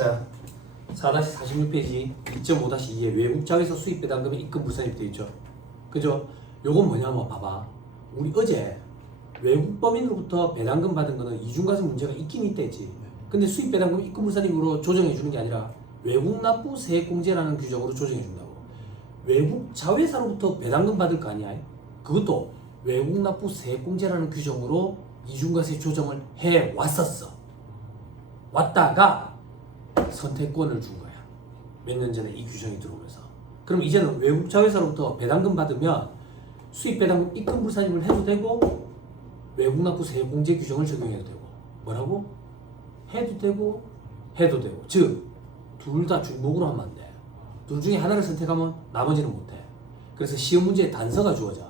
자, 4-46페이지 2.5-2에 외국 자회사 수입 배당금의 입금 불산입 되어 있죠. 그죠? 요건 뭐냐면 봐봐. 우리 어제 외국 법인으로부터 배당금 받은 거는 이중과세 문제가 있긴 있댔지. 근데 수입 배당금 입금 불산입으로 조정해 주는 게 아니라 외국 납부 세액공제라는 규정으로 조정해 준다고. 외국 자회사로부터 배당금 받을 거 아니야? 그것도 외국 납부 세액공제라는 규정으로 이중과세 조정을 해 왔었어. 왔다가 선택권을 준 거야. 몇 년 전에 이 규정이 들어오면서. 그럼 이제는 외국 자회사로부터 배당금 받으면 수입 배당금 입금 불산입을 해도 되고 외국 납부 세액공제 규정을 적용해도 되고. 뭐라고? 해도 되고 해도 되고. 즉 둘 다 중복으로 하면 안 돼. 둘 중에 하나를 선택하면 나머지는 못 해. 그래서 시험 문제에 단서가 주어져.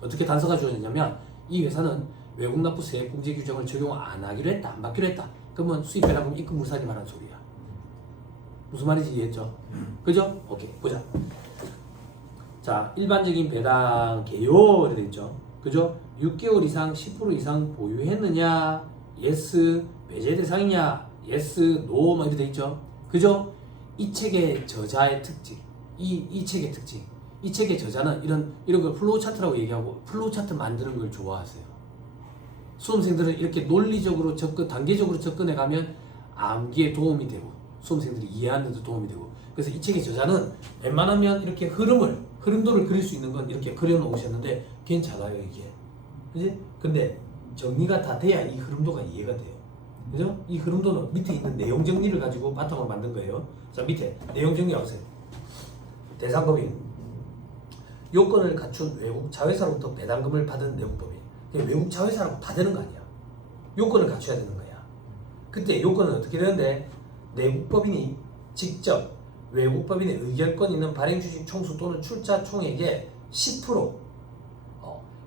어떻게 단서가 주어졌냐면 이 회사는 외국 납부 세액공제 규정을 적용 안 하기로 했다. 안 받기로 했다. 그러면 수입 배당금 입금 불산이 말하는 소리야. 무슨 말인지 이해했죠? 그죠? 오케이, 보자. 자, 일반적인 배당 개요 이렇게 돼 있죠. 그죠? 6개월 이상 10% 이상 보유했느냐? 예스. 배제 대상이냐? 예스, 노 막 이렇게 돼 있죠. 그죠? 이 책의 저자의 특징. 이 책의 특징. 이 책의 저자는 이런 걸 플로우 차트라고 얘기하고 플로우 차트 만드는 걸 좋아하세요. 수험생들은 이렇게 논리적으로 단계적으로 접근해 가면 암기에 도움이 되고 수험생들이 이해하는 데도 도움이 되고. 그래서 이 책의 저자는 웬만하면 이렇게 흐름도를 그릴 수 있는 건 이렇게 그려놓으셨는데 괜찮아요 이게. 그지? 근데 정리가 다 돼야 이 흐름도가 이해가 돼요. 그죠? 이 흐름도는 밑에 있는 내용 정리를 가지고 바탕으로 만든 거예요. 자, 밑에 내용 정리 보세요. 대상법인 요건을 갖춘 외국 자회사로부터 배당금을 받은 내국법인. 외국 자회사라고 다 되는 거 아니야. 요건을 갖춰야 되는 거야. 그때 요건은 어떻게 되는데 내국법인이 직접 외국법인의 의결권 있는 발행주식 총수 또는 출자 총액의 10%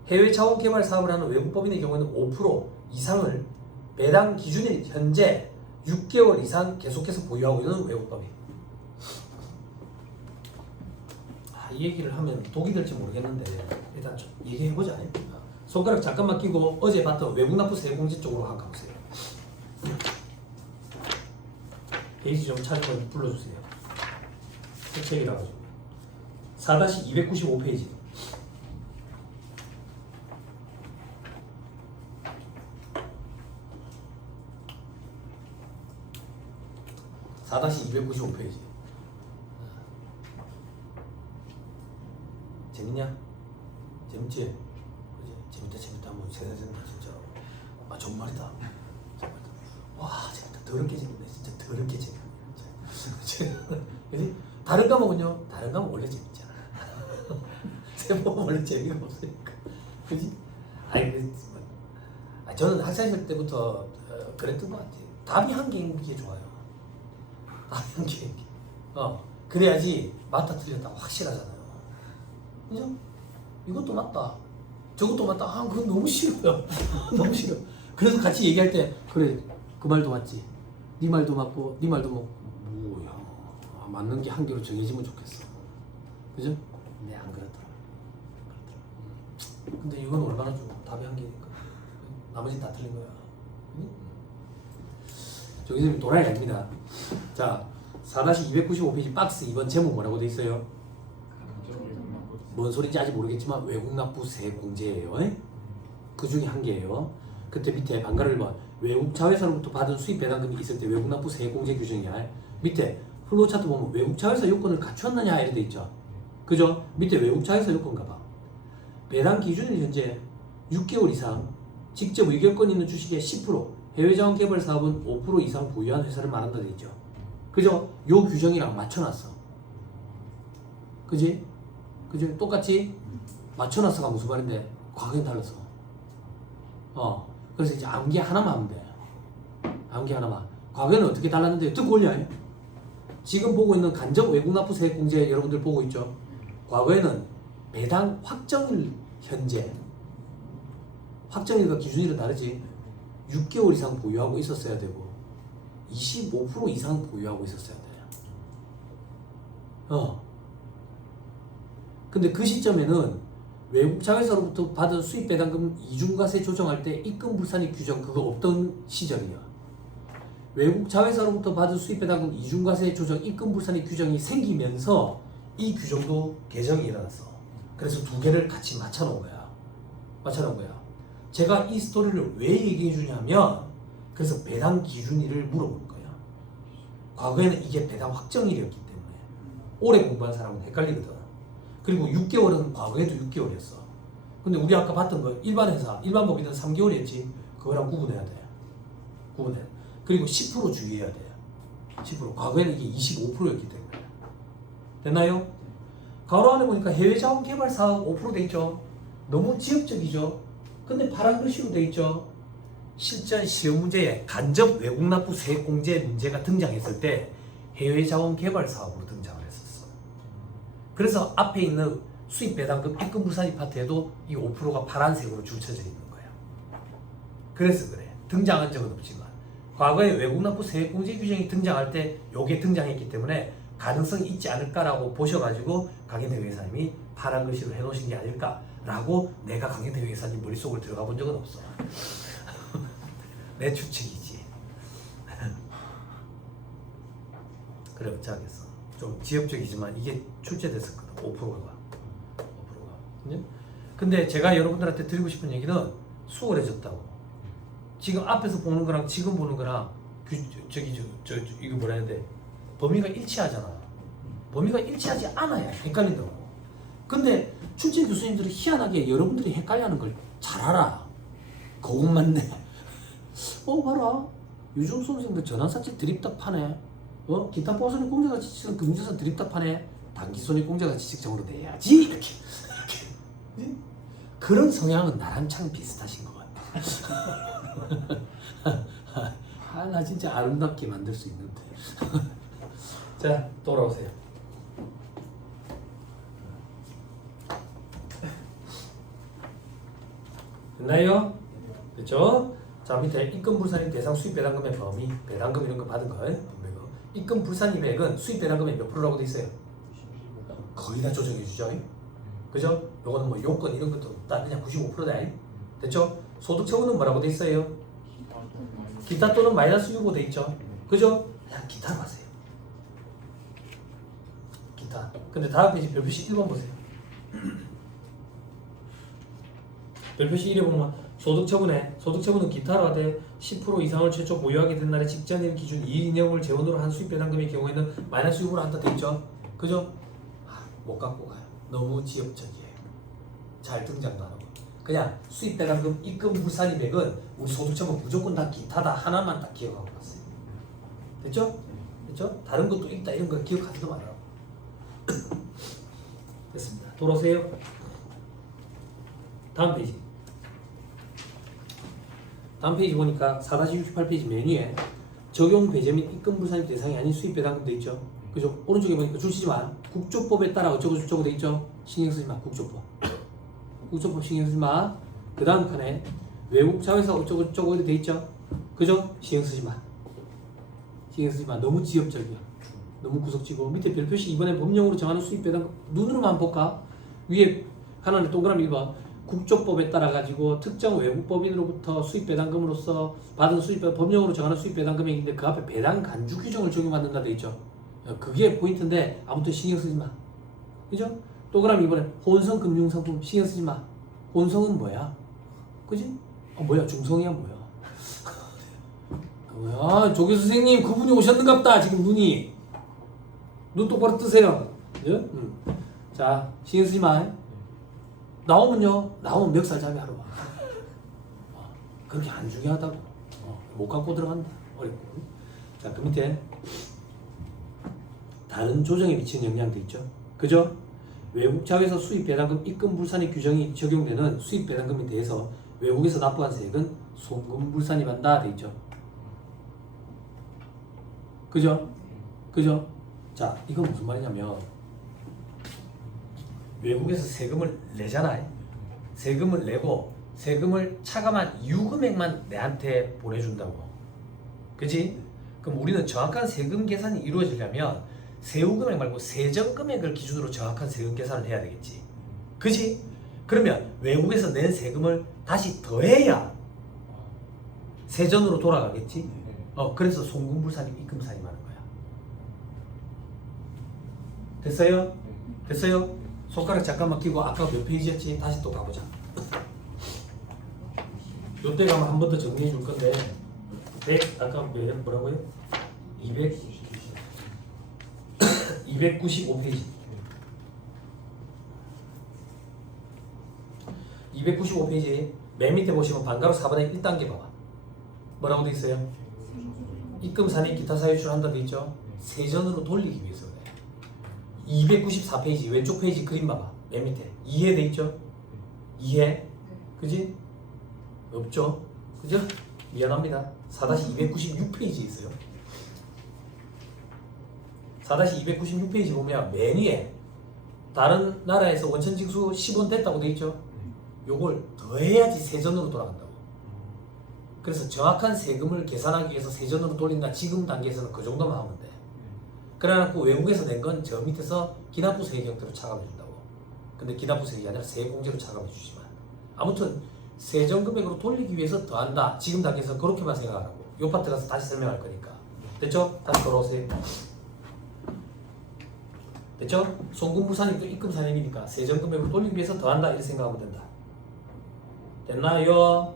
해외 자원 개발 사업을 하는 외국법인의 경우에는 5% 이상을 배당 기준일 현재 6개월 이상 계속해서 보유하고 있는 외국법인. 이 얘기를 하면 독이 될지 모르겠는데 일단 좀 얘기해보자. 손가락 잠깐만 끼고 어제 봤던 외국 납부 세액공제 쪽으로 한번 가보세요. 페이지 좀 찾으면 불러주세요. 새 책이라 가지고 4-295페이지 4-295페이지 재밌냐? 재밌지? 재밌다 한번 세상에 진짜로. 아 정말이다. 와 재밌다. 더럽게 재밌네. 진짜 더럽게 재밌네. 그지? 다른 과목은요? 다른 과목 원래 재밌잖아. 세법은 원래 재미가 없으니까. 그지? 저는 학생 시절 때부터 그랬던 것 같아요. 답이 한 개인 게 좋아요. 답이 한 개인 게. 그래야지 맞다 틀렸다 확실하잖아요. 그죠? 이것도 맞다. 저것도 맞다. 그건 너무 싫어요. 너무 싫어. 그래서 같이 얘기할 때 그래 그 말도 맞지. 네 말도 맞고 네 말도 뭐야. 맞는 게 한 개로 정해지면 좋겠어. 그죠? 근데 안 그렇더라. 근데 이건 얼마나 좋아. 답이 한 개니까. 나머지는 다 틀린 거야. 응? 저기서 도라이 아닙니다. 자, 4-295페이지 박스 2번 제목 뭐라고 돼 있어요? 뭔 소리인지 아직 모르겠지만 외국 납부 세액 공제예요. 그 중에 한 개예요. 그때 밑에 반가를 봐. 외국 자회사로부터 받은 수입 배당금이 있을 때 외국 납부 세액 공제 규정이야. 밑에 플로우 차트 보면 외국 자회사 요건을 갖췄느냐 이렇게 돼 있죠. 그죠? 밑에 외국 자회사 요건가 봐. 배당 기준일 현재 6개월 이상 직접 의결권 있는 주식의 10% 해외 자원 개발 사업은 5% 이상 보유한 회사를 말한다 돼 있죠. 그죠? 요 규정이랑 맞춰놨어. 그지? 그죠? 똑같이 맞춰놨어가 무슨 말인데 과거엔 달랐어. 그래서 이제 암기 하나만 하면 돼. 암기 하나만. 과거에는 어떻게 달랐는데 듣고 올려. 지금 보고 있는 간접 외국 납부 세액 공제 여러분들 보고 있죠. 과거에는 배당 확정일 현재 확정일과 기준일은 다르지. 6개월 이상 보유하고 있었어야 되고 25% 이상 보유하고 있었어야 돼. 근데 그 시점에는 외국 자회사로부터 받은 수입 배당금 이중과세 조정할 때 입금 불산입 규정 그거 없던 시절이야. 외국 자회사로부터 받은 수입 배당금 이중과세 조정 입금 불산의 규정이 생기면서 이 규정도 개정이 일어났어. 그래서 두 개를 같이 맞춰놓은 거야. 제가 이 스토리를 왜 얘기해 주냐면 그래서 배당 기준일을 물어볼 거야. 과거에는 이게 배당 확정일이었기 때문에 오래 공부한 사람은 헷갈리거든. 그리고 6개월은 과거에도 6개월이었어. 근데 우리 아까 봤던 거 일반 회사, 일반 법인은 3개월이었지. 그거랑 구분해야 돼. 그리고 10% 주의해야 돼. 10%. 과거에는 이게 25%였기 때문에. 됐나요? 가로 안에 보니까 해외 자원 개발 사업 5%돼 있죠. 너무 지역적이죠. 근데 파란 글씨로 돼 있죠. 실전 시험 문제에 간접 외국 납부 세액 공제 문제가 등장했을 때 해외 자원 개발 사업으로 등장을 했었어. 그래서 앞에 있는 수입 배당금 입금 불산이 파트에도 이 5%가 파란색으로 줄쳐져 있는 거야. 그래서 그래. 등장한 적은 없지만 과거에 외국 납부 세액 공제 규정이 등장할 때 요게 등장했기 때문에 가능성이 있지 않을까라고 보셔가지고 강현태 회사님이 파란 글씨로 해놓으신 게 아닐까라고 내가 강현태 회사님 머릿속을 들어가 본 적은 없어. 내 추측이지. 그래 어쩌겠어. 좀 지역적이지만 이게 출제됐었거든. 5%가. 근데 제가 여러분들한테 드리고 싶은 얘기는 수월해졌다고. 지금 앞에서 보는 거랑 지금 보는 거랑 이거 뭐라 해야 돼? 범위가 일치하잖아. 범위가 일치하지 않아야 헷갈린다고. 근데 출제 교수님들이 희한하게 여러분들이 헷갈려하는 걸 잘 알아. 그것만 내. 봐라. 요즘 수험생들 전환사채 드립답 파네. 기타 보선의 공제가치 측정 금융자산 드립답 파네. 단기손익 공제가치 측정으로 내야지. 이렇게. 그런 성향은 나랑 참 비슷하신 것 같아. 나 진짜 아름답게 만들 수 있는데. 자, 돌아오세요. 됐나요? 됐죠? 자, 밑에 입금 불산입 대상 수입 배당금의 범위, 배당금 이런 거 받은 거, 입금 불산입액은 수입 배당금의 몇 프로라고 돼 있어요? 거의 다 조정해 주죠. 그죠? 요거는 뭐 요건 이런 것도 없다. 그냥 95%다. 됐죠? 소득 처분은 뭐라고 돼 있어요? 기타 또는 마이너스 6으로 돼 있죠. 그죠? 그냥 기타로 하세요. 기타. 근데 다음 페이지 별표시 1번 보세요. 별표시 1에 보면 소득 처분은 기타로 하되 10% 이상을 최초 보유하게 된 날의 직전일 기준 이 내용을 재원으로 한 수입 배당금의 경우에는 마이너스 6으로 한다 돼 있죠. 그죠? 못 갖고 가요. 너무 지역적이에요. 잘 등장도 안 하고. 그냥 수입 배당금 입금 불산입액은 우리 소득처분 무조건 다 기타다 하나만 딱 기억하고 갔어요. 됐죠? 됐죠? 다른 것도 있다 이런 거 기억하지도 말아요. 됐습니다. 돌아오세요. 다음 페이지. 다음 페이지 보니까 4-68페이지 메뉴에 적용 배제 및 입금 불산입 대상이 아닌 수입 배당금 돼 있죠. 그죠? 오른쪽에 보니까 줄 치지 마. 국조법에 따라 어쩌고 저쩌고 돼 있죠. 신경 쓰지 마. 국조법 신경 쓰지 마. 그 다음 칸에 외국 자회사 어쩌고 저쩌고 돼 있죠. 그죠? 신경 쓰지 마. 너무 지역적이야. 너무 구석지고 밑에 별표시 이번에 법령으로 정하는 수입 배당금 눈으로만 볼까? 위에 하나는 동그라미 1번 국조법에 따라 가지고 특정 외국 법인으로부터 수입 배당금으로서 받은 수입 법령으로 정하는 수입 배당금액인데 그 앞에 배당 간주 규정을 적용받는다 돼 있죠. 그게 포인트인데 아무튼 신경 쓰지 마. 그죠? 동그라미 2번에 혼성 금융상품 신경 쓰지 마. 혼성은 뭐야? 그지? 뭐야? 중성이야 뭐야? 뭐야? 조교 선생님 그분이 오셨는갑다. 지금 눈 똑바로 뜨세요. 예? 자, 신경 쓰지 마. 나오면 멱살 잡이 하러 와. 그렇게 안 중요하다고. 못 갖고 들어간다. 어렵고. 자, 그 밑에 다른 조정에 미치는 영향도 있죠. 그죠? 외국 자회사 수입 배당금 입금 불산입 규정이 적용되는 수입 배당금에 대해서 외국에서 납부한 세액은 송금 불산입한다 돼 있죠. 그죠? 자, 이건 무슨 말이냐면 외국에서 세금을 내잖아요. 세금을 내고 세금을 차감한 유금액만 내한테 보내준다고. 그지? 그럼 우리는 정확한 세금 계산이 이루어지려면 세후금액 말고 세전금액을 기준으로 정확한 세금 계산을 해야 되겠지. 그지? 그러면 외국에서 낸 세금을 다시 더해야 세전으로 돌아가겠지. 그래서 송금불산입, 입금산입하는 거야. 됐어요? 됐어요? 손가락 잠깐만 끼고 아까 몇 페이지였지? 다시 또 가보자. 요때 가면 한 번 더 정리해 줄 건데 100 아까 뭐라고요? 295페이지 295페이지 맨 밑에 보시면 반가로 4번의 1단계 봐봐. 뭐라고 돼 있어요? 입금 산입 기타 사유출 한다 돼 있죠? 세전으로 돌리기 위해서 그래. 294페이지 왼쪽 페이지 그림 봐봐. 맨 밑에 이해 돼 있죠? 이해? 그지? 없죠? 그죠? 미안합니다. 4-296페이지에 있어요. 4-296페이지 보면 맨 위에 다른 나라에서 원천징수 10원 됐다고 돼 있죠? 요걸 더해야지 세전으로 돌아간다고. 그래서 정확한 세금을 계산하기 위해서 세전으로 돌린다. 지금 단계에서는 그 정도만 하면 돼. 그래갖고 외국에서 낸 건 저 밑에서 기납부 세액 형태로 차감해 준다고. 근데 기납부 세액이 아니라 세액공제로 차감해 주지만 아무튼 세전 금액으로 돌리기 위해서 더한다. 지금 단계에서 그렇게만 생각하라고. 요 파트 가서 다시 설명할 거니까. 됐죠? 다시 돌아오세요. 됐죠? 송금부산입도 입금산입이니까 세전 금액으로 돌리기 위해서 더한다. 이렇게 생각하면 된다. 됐나요?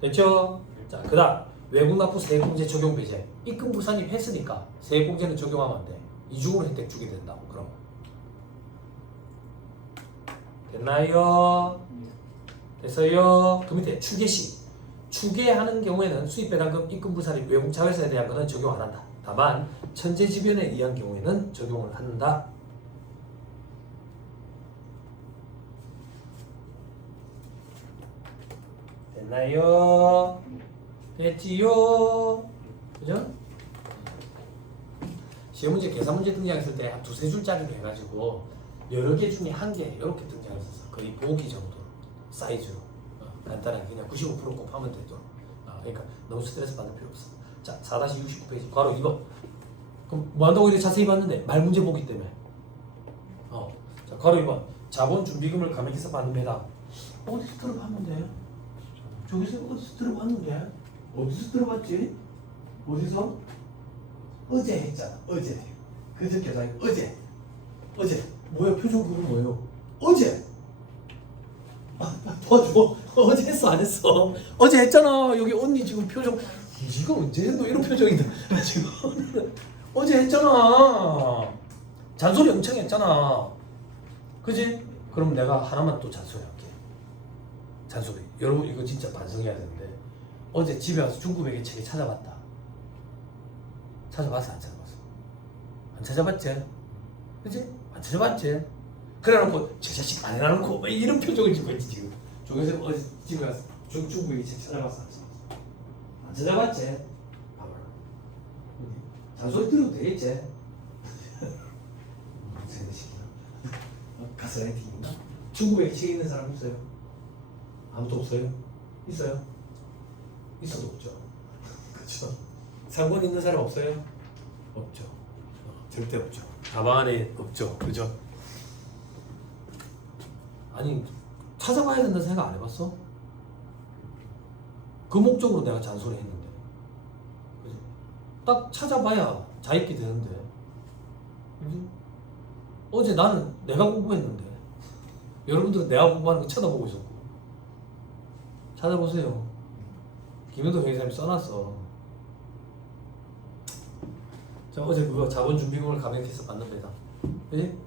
됐죠? 자, 그 다음 외국납부 세액공제 적용 배제. 입금부산입 했으니까 세액공제는 적용하면 안 돼. 이중으로 혜택 주게 된다고. 그럼 됐나요? 됐어요? 그 밑에 추계시. 추계하는 경우에는 수입배당금, 입금부산입, 외국 자회사에 대한 것은 적용 안 한다. 다만 천재지변에 의한 경우에는 적용을 한다. 됐나요? 됐지요? 그죠? 시험 문제, 계산 문제 등장했을 때 한 두세 줄짜리로 해가지고 여러 개 중에 한 개 이렇게 등장했었어. 거의 보기 정도 사이즈로 간단하게 그냥 95% 곱하면 되도록. 그러니까 너무 스트레스 받을 필요 없어. 자, 4-69페이지 바로 2번. 그럼 뭐 한다고 이렇게 자세히 봤는데 말 문제 보기 때문에. 자, 바로 2번. 자본 준비금을 감액해서 받는 배당. 어디서 들어봤는데? 저기서 어디서 들어봤는데? 어디서 들어봤지? 어디서? 어제 했잖아. 어제. 그저께 아니 어제. 뭐야 표정 그거 뭐예요? 어제. 도와줘. 어제 했어 안 했어? 어제 했잖아. 여기 언니 지금 표정. 네가 언제 했노 이런 표정인데 지금 어제 했잖아. 잔소리 엄청 했잖아. 그지? 그럼 내가 하나만 또 잔소리 할게. 잔소리. 여러분 이거 진짜 반성해야 되는데 어제 집에 와서 중국에게 책을 찾아봤다. 찾아봤어 안 찾아봤어? 안 찾아봤지? 그지? 안 찾아봤지? 그래놓고 제 자식 안 해놔놓고 왜 이런 표정을 짓고 있지 지금. 저기서 어제 집에 와서 중국에게 책 찾아봤어 안 찾아봤어? 안 찾아봤지? 봐봐라. 잔소리 들어도 되겠지? 제 자식이야. 가스라이팅인가? 중국에 책 있는 사람 있어요? 아무도 없어요? 있어요? 있어도 없죠. 그렇죠? 상권 있는 사람 없어요? 없죠. 절대 없죠. 가방 안에 없죠. 그죠? 아니 찾아봐야 된다는 생각 안 해봤어? 그 목적으로 내가 잔소리 했는데 그죠? 딱 찾아봐야 자입기 되는데 그지? 어제 나는 내가 공부했는데 여러분들은 내가 공부하는 거 쳐다보고 있었고 찾아보세요. 김현도 회장님이 써놨어. 자, 어제 그거 자본준비금을 감액해서 받는 배당. 그지?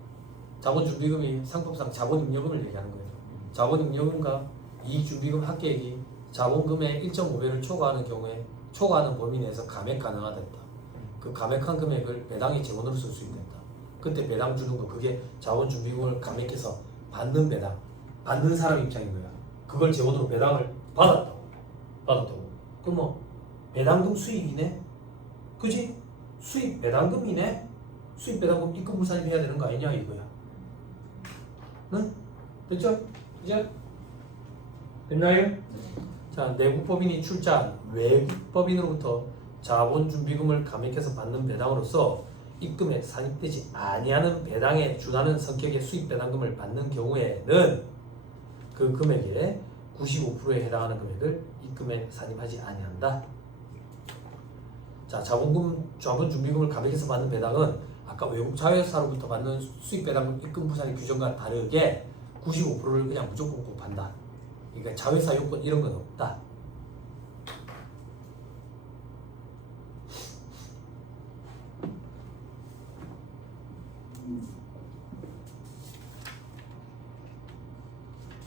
자본준비금이 상법상 자본잉여금을 얘기하는 거예요. 자본잉여금과 이익준비금 합계액이 자본금의 1.5배를 초과하는 경우에 초과하는 범위 내에서 감액 가능하다. 그 감액한 금액을 배당의 재원으로 쓸 수 있다. 그때 배당 주는 거 그게 자본준비금을 감액해서 받는 배당. 받는 사람 입장인 거야. 그걸 재원으로 배당을 받았다고. 그럼 뭐 배당금 수익이네? 그지? 수익 배당금이네? 수익 배당금 입금불산입 해야 되는 거 아니냐 이거야. 응? 됐죠? 이제? 됐나요? 자, 내국법인이 출자한 외국법인으로부터 자본준비금을 감액해서 받는 배당으로서 입금에 산입되지 아니하는 배당에 준하는 성격의 수익 배당금을 받는 경우에는 그 금액의 95%에 해당하는 금액을 입금에 산입하지 아니한다. 자, 자본 준비금을 가백에서 받는 배당은 아까 외국 자회사로부터 받는 수입 배당금 입금 부산의 규정과 다르게 95%를 그냥 무조건 꼭 판다. 그러니까 자회사 요건 이런 건 없다.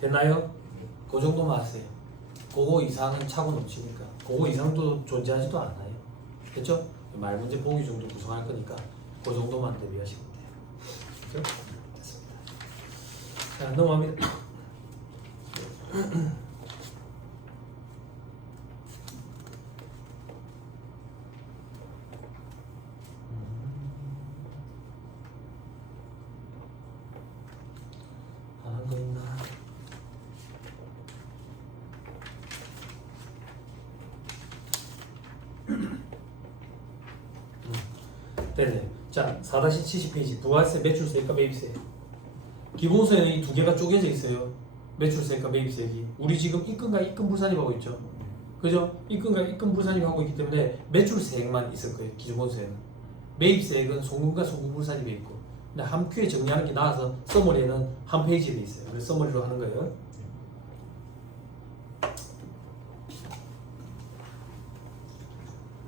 됐나요? 그 정도만 하세요. 그거 이상은 차고 넘치니까. 그거 이상도 존재하지도 않아요. 됐죠? 말 문제 보기 정도 구성할 거니까 그 정도만 대비하시면 돼요. 됐죠? 됐습니다. 자, 넘어갑니다. 하는 거 있나? 됐네. 자, 4-70페이지 부가세, 매출세액과 매입세액. 기본세는 이 두 개가 쪼개져 있어요. 매출세액과 매입세액이. 우리 지금 입금과 입금 불산입하고 있죠. 그죠? 입금과 입금 불산입하고 있기 때문에 매출세액만 있을 거예요. 기본세는. 매입세액은 송금과 송금 불산입에 있고. 근데 한 큐에 정리하는 게 나아서 서머리에는 한 페이지에 돼 있어요. 그래서 서머리로 하는 거예요.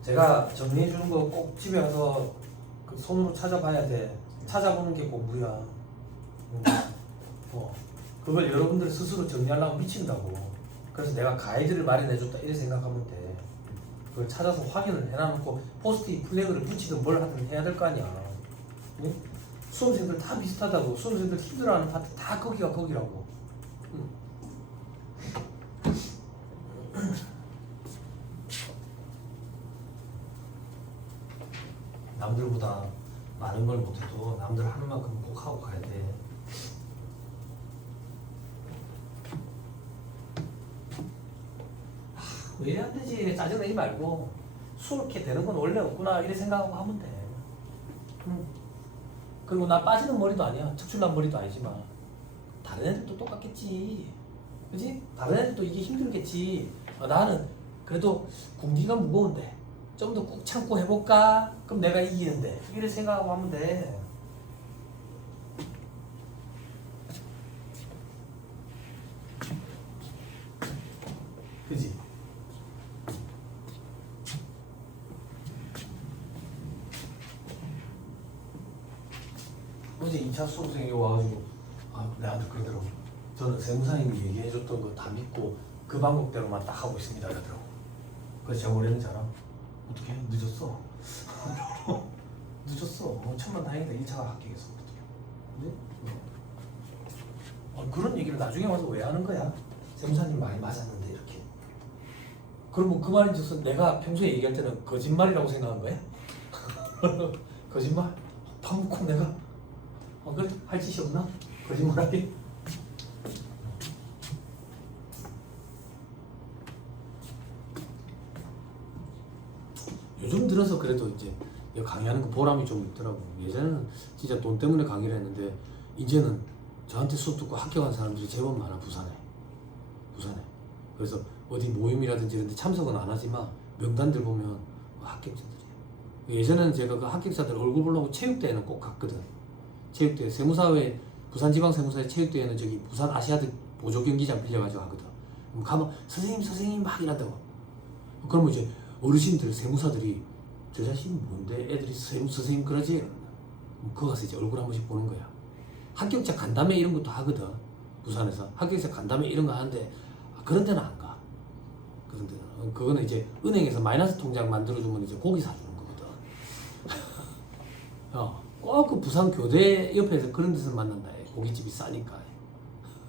제가 정리해 주는 거 꼭 집에 가서 그 손으로 찾아봐야 돼. 찾아보는 게 공부야. 그걸 여러분들 스스로 정리하려고 미친다고. 그래서 내가 가이드를 마련해줬다 이렇게 생각하면 돼. 그걸 찾아서 확인을 해놔놓고 포스트잇 플래그를 붙이든 뭘 하든 해야 될 거 아니야. 응? 수험생들 다 비슷하다고. 수험생들 힘들어하는 파트 다 거기가 거기라고. 응. 남들보다 많은 걸 못해도 남들 하는 만큼 꼭 하고 가야 돼. 왜 안 되지? 짜증내지 말고 수렇게 되는 건 원래 없구나 이렇게 생각하고 하면 돼. 그리고 나 빠지는 머리도 아니야. 특출난 머리도 아니지만 다른 애들도 똑같겠지. 그지? 다른 애들도 이게 힘들겠지. 나는 그래도 군기가 무거운데 좀 더 꾹 참고 해볼까? 그럼 내가 이기는데 이렇게 생각하고 하면 돼. 그지? 어제 2차 수험생이 와가지고 내한테 그러더라고. 저는 세무사님이 얘기해줬던 거 다 믿고 그 방법대로만 딱 하고 있습니다 그러더라고. 그래서 제가 뭐랬는지 알아? 어떻게 늦었어? 늦었어. 천만 다행이다. 1차가 합격해서. 어떻게? 그런 얘기를 나중에 와서 왜 하는 거야? 세무사님 말이 맞았는데 이렇게. 그러면 그 말인 즉슨 내가 평소에 얘기할 때는 거짓말이라고 생각한 거야? 거짓말? 밥 먹고 내가 그래? 할 짓이 없나? 거짓말하기? 요즘 들어서 그래도 이제 강의하는 거 보람이 좀 있더라고. 예전에는 진짜 돈 때문에 강의를 했는데 이제는 저한테 수업 듣고 합격한 사람들이 제법 많아. 부산에. 그래서 어디 모임이라든지 이런 데 참석은 안 하지만 명단들 보면 합격자들이에요. 예전에는 제가 그 합격자들 얼굴 보려고 체육대회는 꼭 갔거든. 체육대회, 세무사회, 부산지방세무사회 체육대회는 저기 부산 아시아드 보조경기장 빌려가지고 하거든. 가면 선생님 막 이런다고. 그러면 이제 어르신들, 세무사들이 저 자식이 뭔데 애들이 선생님 그러지? 그거 가서 이제 얼굴 한 번씩 보는 거야. 합격자 간담회 이런 것도 하거든. 부산에서 합격자 간담회 이런 거 하는데 그런 데는 안 가. 그런 데는. 그거는 이제 은행에서 마이너스 통장 만들어주면 이제 고기 사주는 거거든. 꼭 그 부산 교대 옆에서 그런 데서 만난다. 고깃집이 싸니까.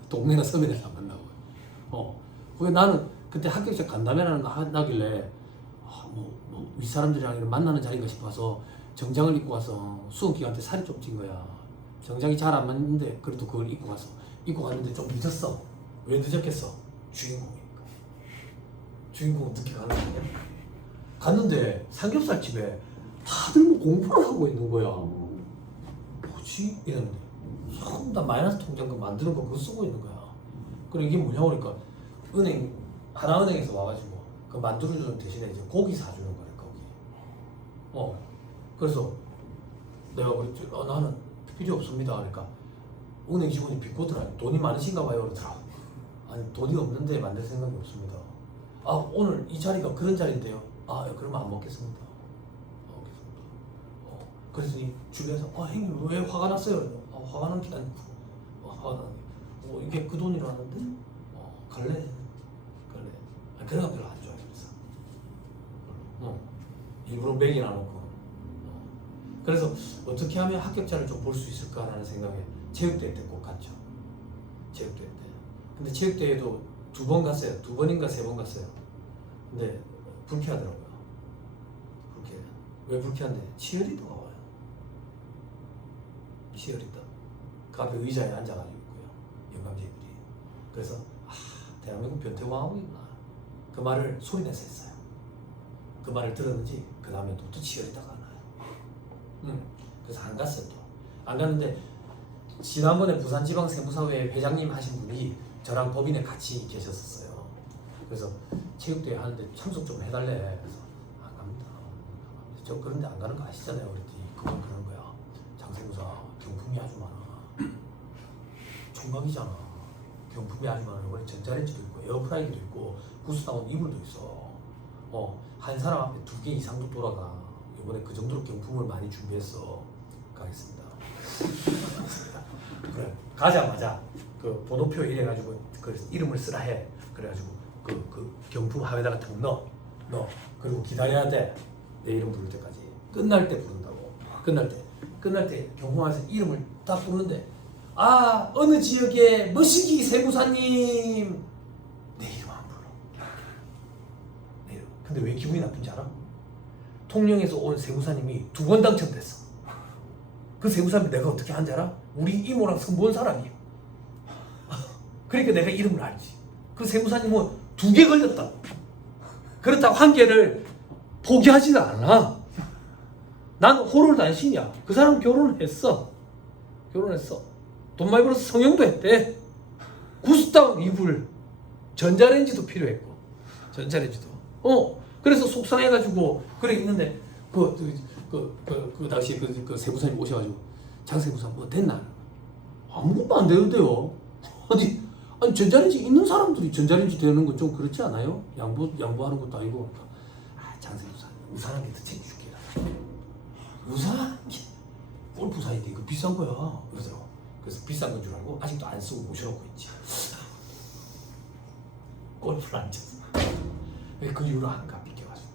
동네나 서면에서 안 만나고. 그게 나는 그때 합격자 간담회라는 거 하길래 윗사람들이랑 만나는 자리인가 싶어서 정장을 입고 가서 수험기간 때 살이 좀 찐 거야. 정장이 잘 안 맞는데 그래도 그걸 입고 갔는데 좀 늦었어. 왜 늦었겠어? 주인공이니까. 주인공은 늦게 가는 거야. 갔는데 삼겹살 집에 다들 뭐 공부를 하고 있는 거야. 뭐지? 이랬는데 처음 다 마이너스 통장금 만드는 거 그거 쓰고 있는 거야. 그래 이게 뭐냐고 그러니까 하나은행에서 와가지고 그 만들어주는 대신에 이제 고기 사주는 거야. 그래서 내가 그랬지. 나는 필요 없습니다. 그러니까 은행 직원이 비꼬더라. 돈이 많으신가 봐요. 그러더라. 아니 돈이 없는데 만들 생각이 없습니다. 아 오늘 이 자리가 그런 자리인데요. 아 그러면 안 먹겠습니다. 안 먹겠습니다. 그랬더니 주변에서 형님 왜 화가 났어요? 화가 난 게 아니고 화가 나네. 이게 그 돈이라는데 갈래? 그런 거 별로 안 좋아해서 일부러 맥이나 놓고 그래서 어떻게 하면 합격자를 좀 볼 수 있을까라는 생각에 체육대회 때 꼭 갔죠. 체육대회 때. 근데 체육대회도 2번 갔어요. 2번인가 3번 갔어요. 근데 불쾌하더라고요. 불쾌해. 왜 불쾌한데? 치어리더가 와요. 치어리더. 그 앞에 의자에 앉아가지고 있고요. 영감쟁이들이. 그래서 대한민국 변태왕국이구나. 그 말을 소리내서 했어요. 그 말을 들었는지 그 다음에 또 치어리더가 나요. 그래서 안 갔어요. 또 안 갔는데 지난번에 부산지방세무사회 회장님 하신 분이 저랑 법인에 같이 계셨었어요. 그래서 체육대회 하는데 참석 좀 해달래. 그래서 안 갑니다. 저 그런데 안 가는 거 아시잖아요. 그랬더니 그건 그런 거야. 장세무사 경품이 아주 많아. 총각이잖아. 경품이 아주 많아. 원래 전자레인지도 있고 에어프라이기도 있고 구스나온 이불도 있어. 한 사람 앞에 2개 이상도 돌아가. 이번에 그 정도로 경품을 많이 준비했어. 가겠습니다. 그래 가자마자 그 번호표 이래가지고 그 이름을 쓰라 해. 그래가지고 그 경품 함에다가 탁 넣어. 그리고 기다려야 돼. 내 이름 부를 때까지. 끝날 때 부른다고. 끝날 때 경품함에서 이름을 딱 부르는데 어느 지역의 머시기 세무사님 내 이름 안 불러. 내 이름. 근데 왜 기분이 나쁜지 알아? 통영에서 온 세무사님이 2번 당첨됐어. 그 세무사님이 내가 어떻게 한지 알아? 우리 이모랑 선본 사람이야. 그러니까 내가 이름을 알지. 그 세무사님은 2개 걸렸다. 그렇다고 1개를 포기하지도 않아. 난 호롤단신이야. 그 사람 결혼했어. 돈 많이 벌어서 성형도 했대. 구스타운 이불, 전자레인지도 필요했고, 그래서 속상해가지고 그래 있는데 그 당시 그 세무사님 오셔가지고 장 세무사 뭐 됐나? 아무것도 안 되는데요. 아니 전자레인지 있는 사람들이 전자레인지 되는 건 좀 그렇지 않아요? 양보하는 것도 아니고. 장 세무사 우산 한 개 더 챙겨줄게. 우산 한 개. 골프산인데 이거 비싼 거야. 그러더라고. 그래서 비싼 건 줄 알고 아직도 안 쓰고 모셔놓고 있지. 골프를 안 쳤어. 그 이후로 안 가. 비켜가지고.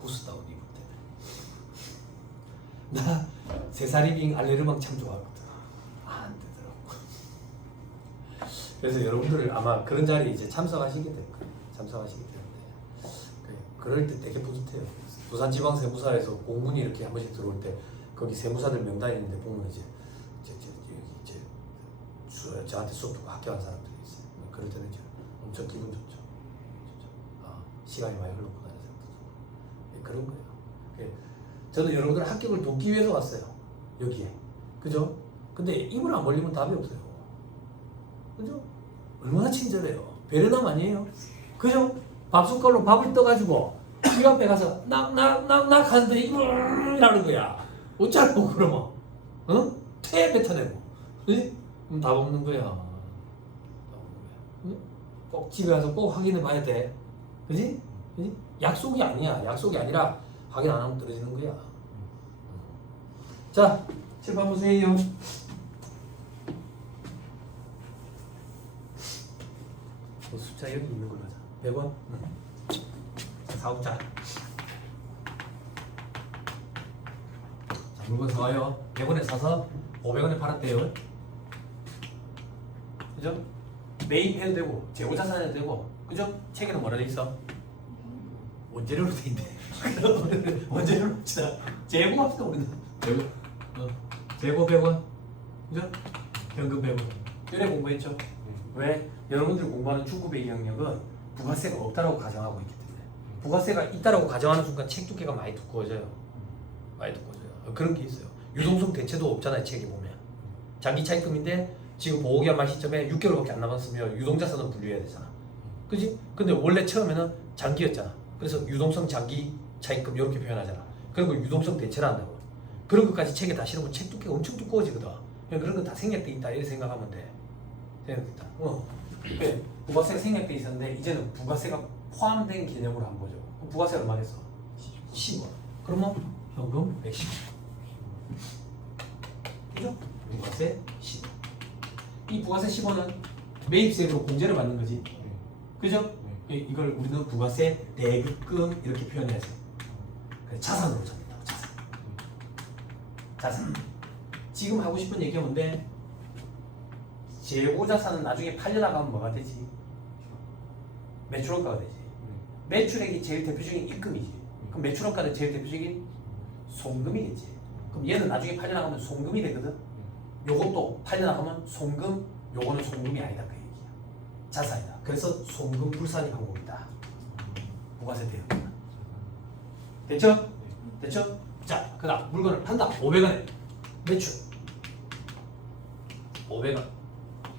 구스다운 입을 때. 나 세사리빙 알레르망 참 좋아하거든. 안 되더라고. 그래서 여러분들 아마 그런 자리에 이제 참석하시게 될 거예요. 그럴 때 되게 뿌듯해요. 부산지방세무사에서 공문이 이렇게 한 번씩 들어올 때 거기 세무사들 명단이 있는데 보면 이제 저한테 수업 듣고 합격한 사람들이 있어요. 그럴 때는 이제 엄청 기분 좋죠. 시간이 많이 흘렀구나 하는 생각도 들고. 그런 거예요. 저는 여러분들 합격을 돕기 위해서 왔어요. 여기에. 그죠? 근데 입을 안 벌리면 답이 없어요. 그죠? 얼마나 친절해요. 배려남 아니에요? 그죠? 밥숟갈로 밥을 떠가지고 이 앞에 가서 낙낙낙낙 하는데 이라는 거야. 어쩌라고 그러면? 퇴 뱉어내고. 그지? 그럼 답 없는 거야. 꼭 집에 가서 꼭 확인해 봐야 돼. 그지? 약속이 아니야. 약속이 아니라 확인 안 하면 떨어지는 거야. 자, 책 한번 보세요. 숫자 여기 있는 걸로 하자. 100원? 사옵자. 자, 물건 사와요. 100원에 사서 500원에 팔았대요. 그죠? 매입해도 되고 재고자산해도 되고. 그죠? 책에는 뭐라 돼 있어? 원재료로 돼 있네. 원재료로 합시다. 재고합시다 우리는. 재고 100원. 그죠? 현금 100원. 연애 공부했죠? 왜? 여러분들이 공부하는 중급 배기학력은 부가세가 없다라고 가정하고 있기 때문에 부가세가 있다라고 가정하는 순간 책 두께가 많이 두꺼워져요. 그런 게 있어요. 유동성 대체도 없잖아요. 책에 보면 장기 차입금인데 지금 보호기한 시점에 6개월밖에 안 남았으면 유동자산은 분류해야 되잖아. 그지? 근데 원래 처음에는 장기였잖아. 그래서 유동성 장기 차입금 이렇게 표현하잖아. 그런 걸 유동성 대체를 한다고. 그런 것까지 책에 다 실으면 책 두께가 엄청 두꺼워지거든. 그런 건 다 생략돼 있다 이렇게 생각하면 돼. 생략돼 있다. 왜? 부가세가 생략돼 있었는데 이제는 부가세가 포함된 개념으로 한번 보죠. 그럼 부가세 얼마겠어? 10원. 그러면 현금 110원. 그죠? 부가세 10원. 이 부가세 10원은 매입세로 공제를 받는 거지. 그죠? 이걸 우리는 부가세 대급금 이렇게 표현해야지. 자산으로 잡는다. 자산. 지금 하고 싶은 얘기가 뭔데? 재고자산은 나중에 팔려나가면 뭐가 되지? 매출원가가 되지. 매출액이 제일 대표적인 입금이지. 그럼 매출원가는 제일 대표적인 송금이겠지. 그럼 얘는 나중에 팔려나가면 송금이 되거든. 요것도 팔려나가면 송금, 요거는 송금이 아니다 그 얘기야. 자산이다. 그래서 송금 불산이 방법이다. 부가세 대응이다. 됐죠? 됐죠? 자, 그다음 물건을 판다. 500원에 매출 500원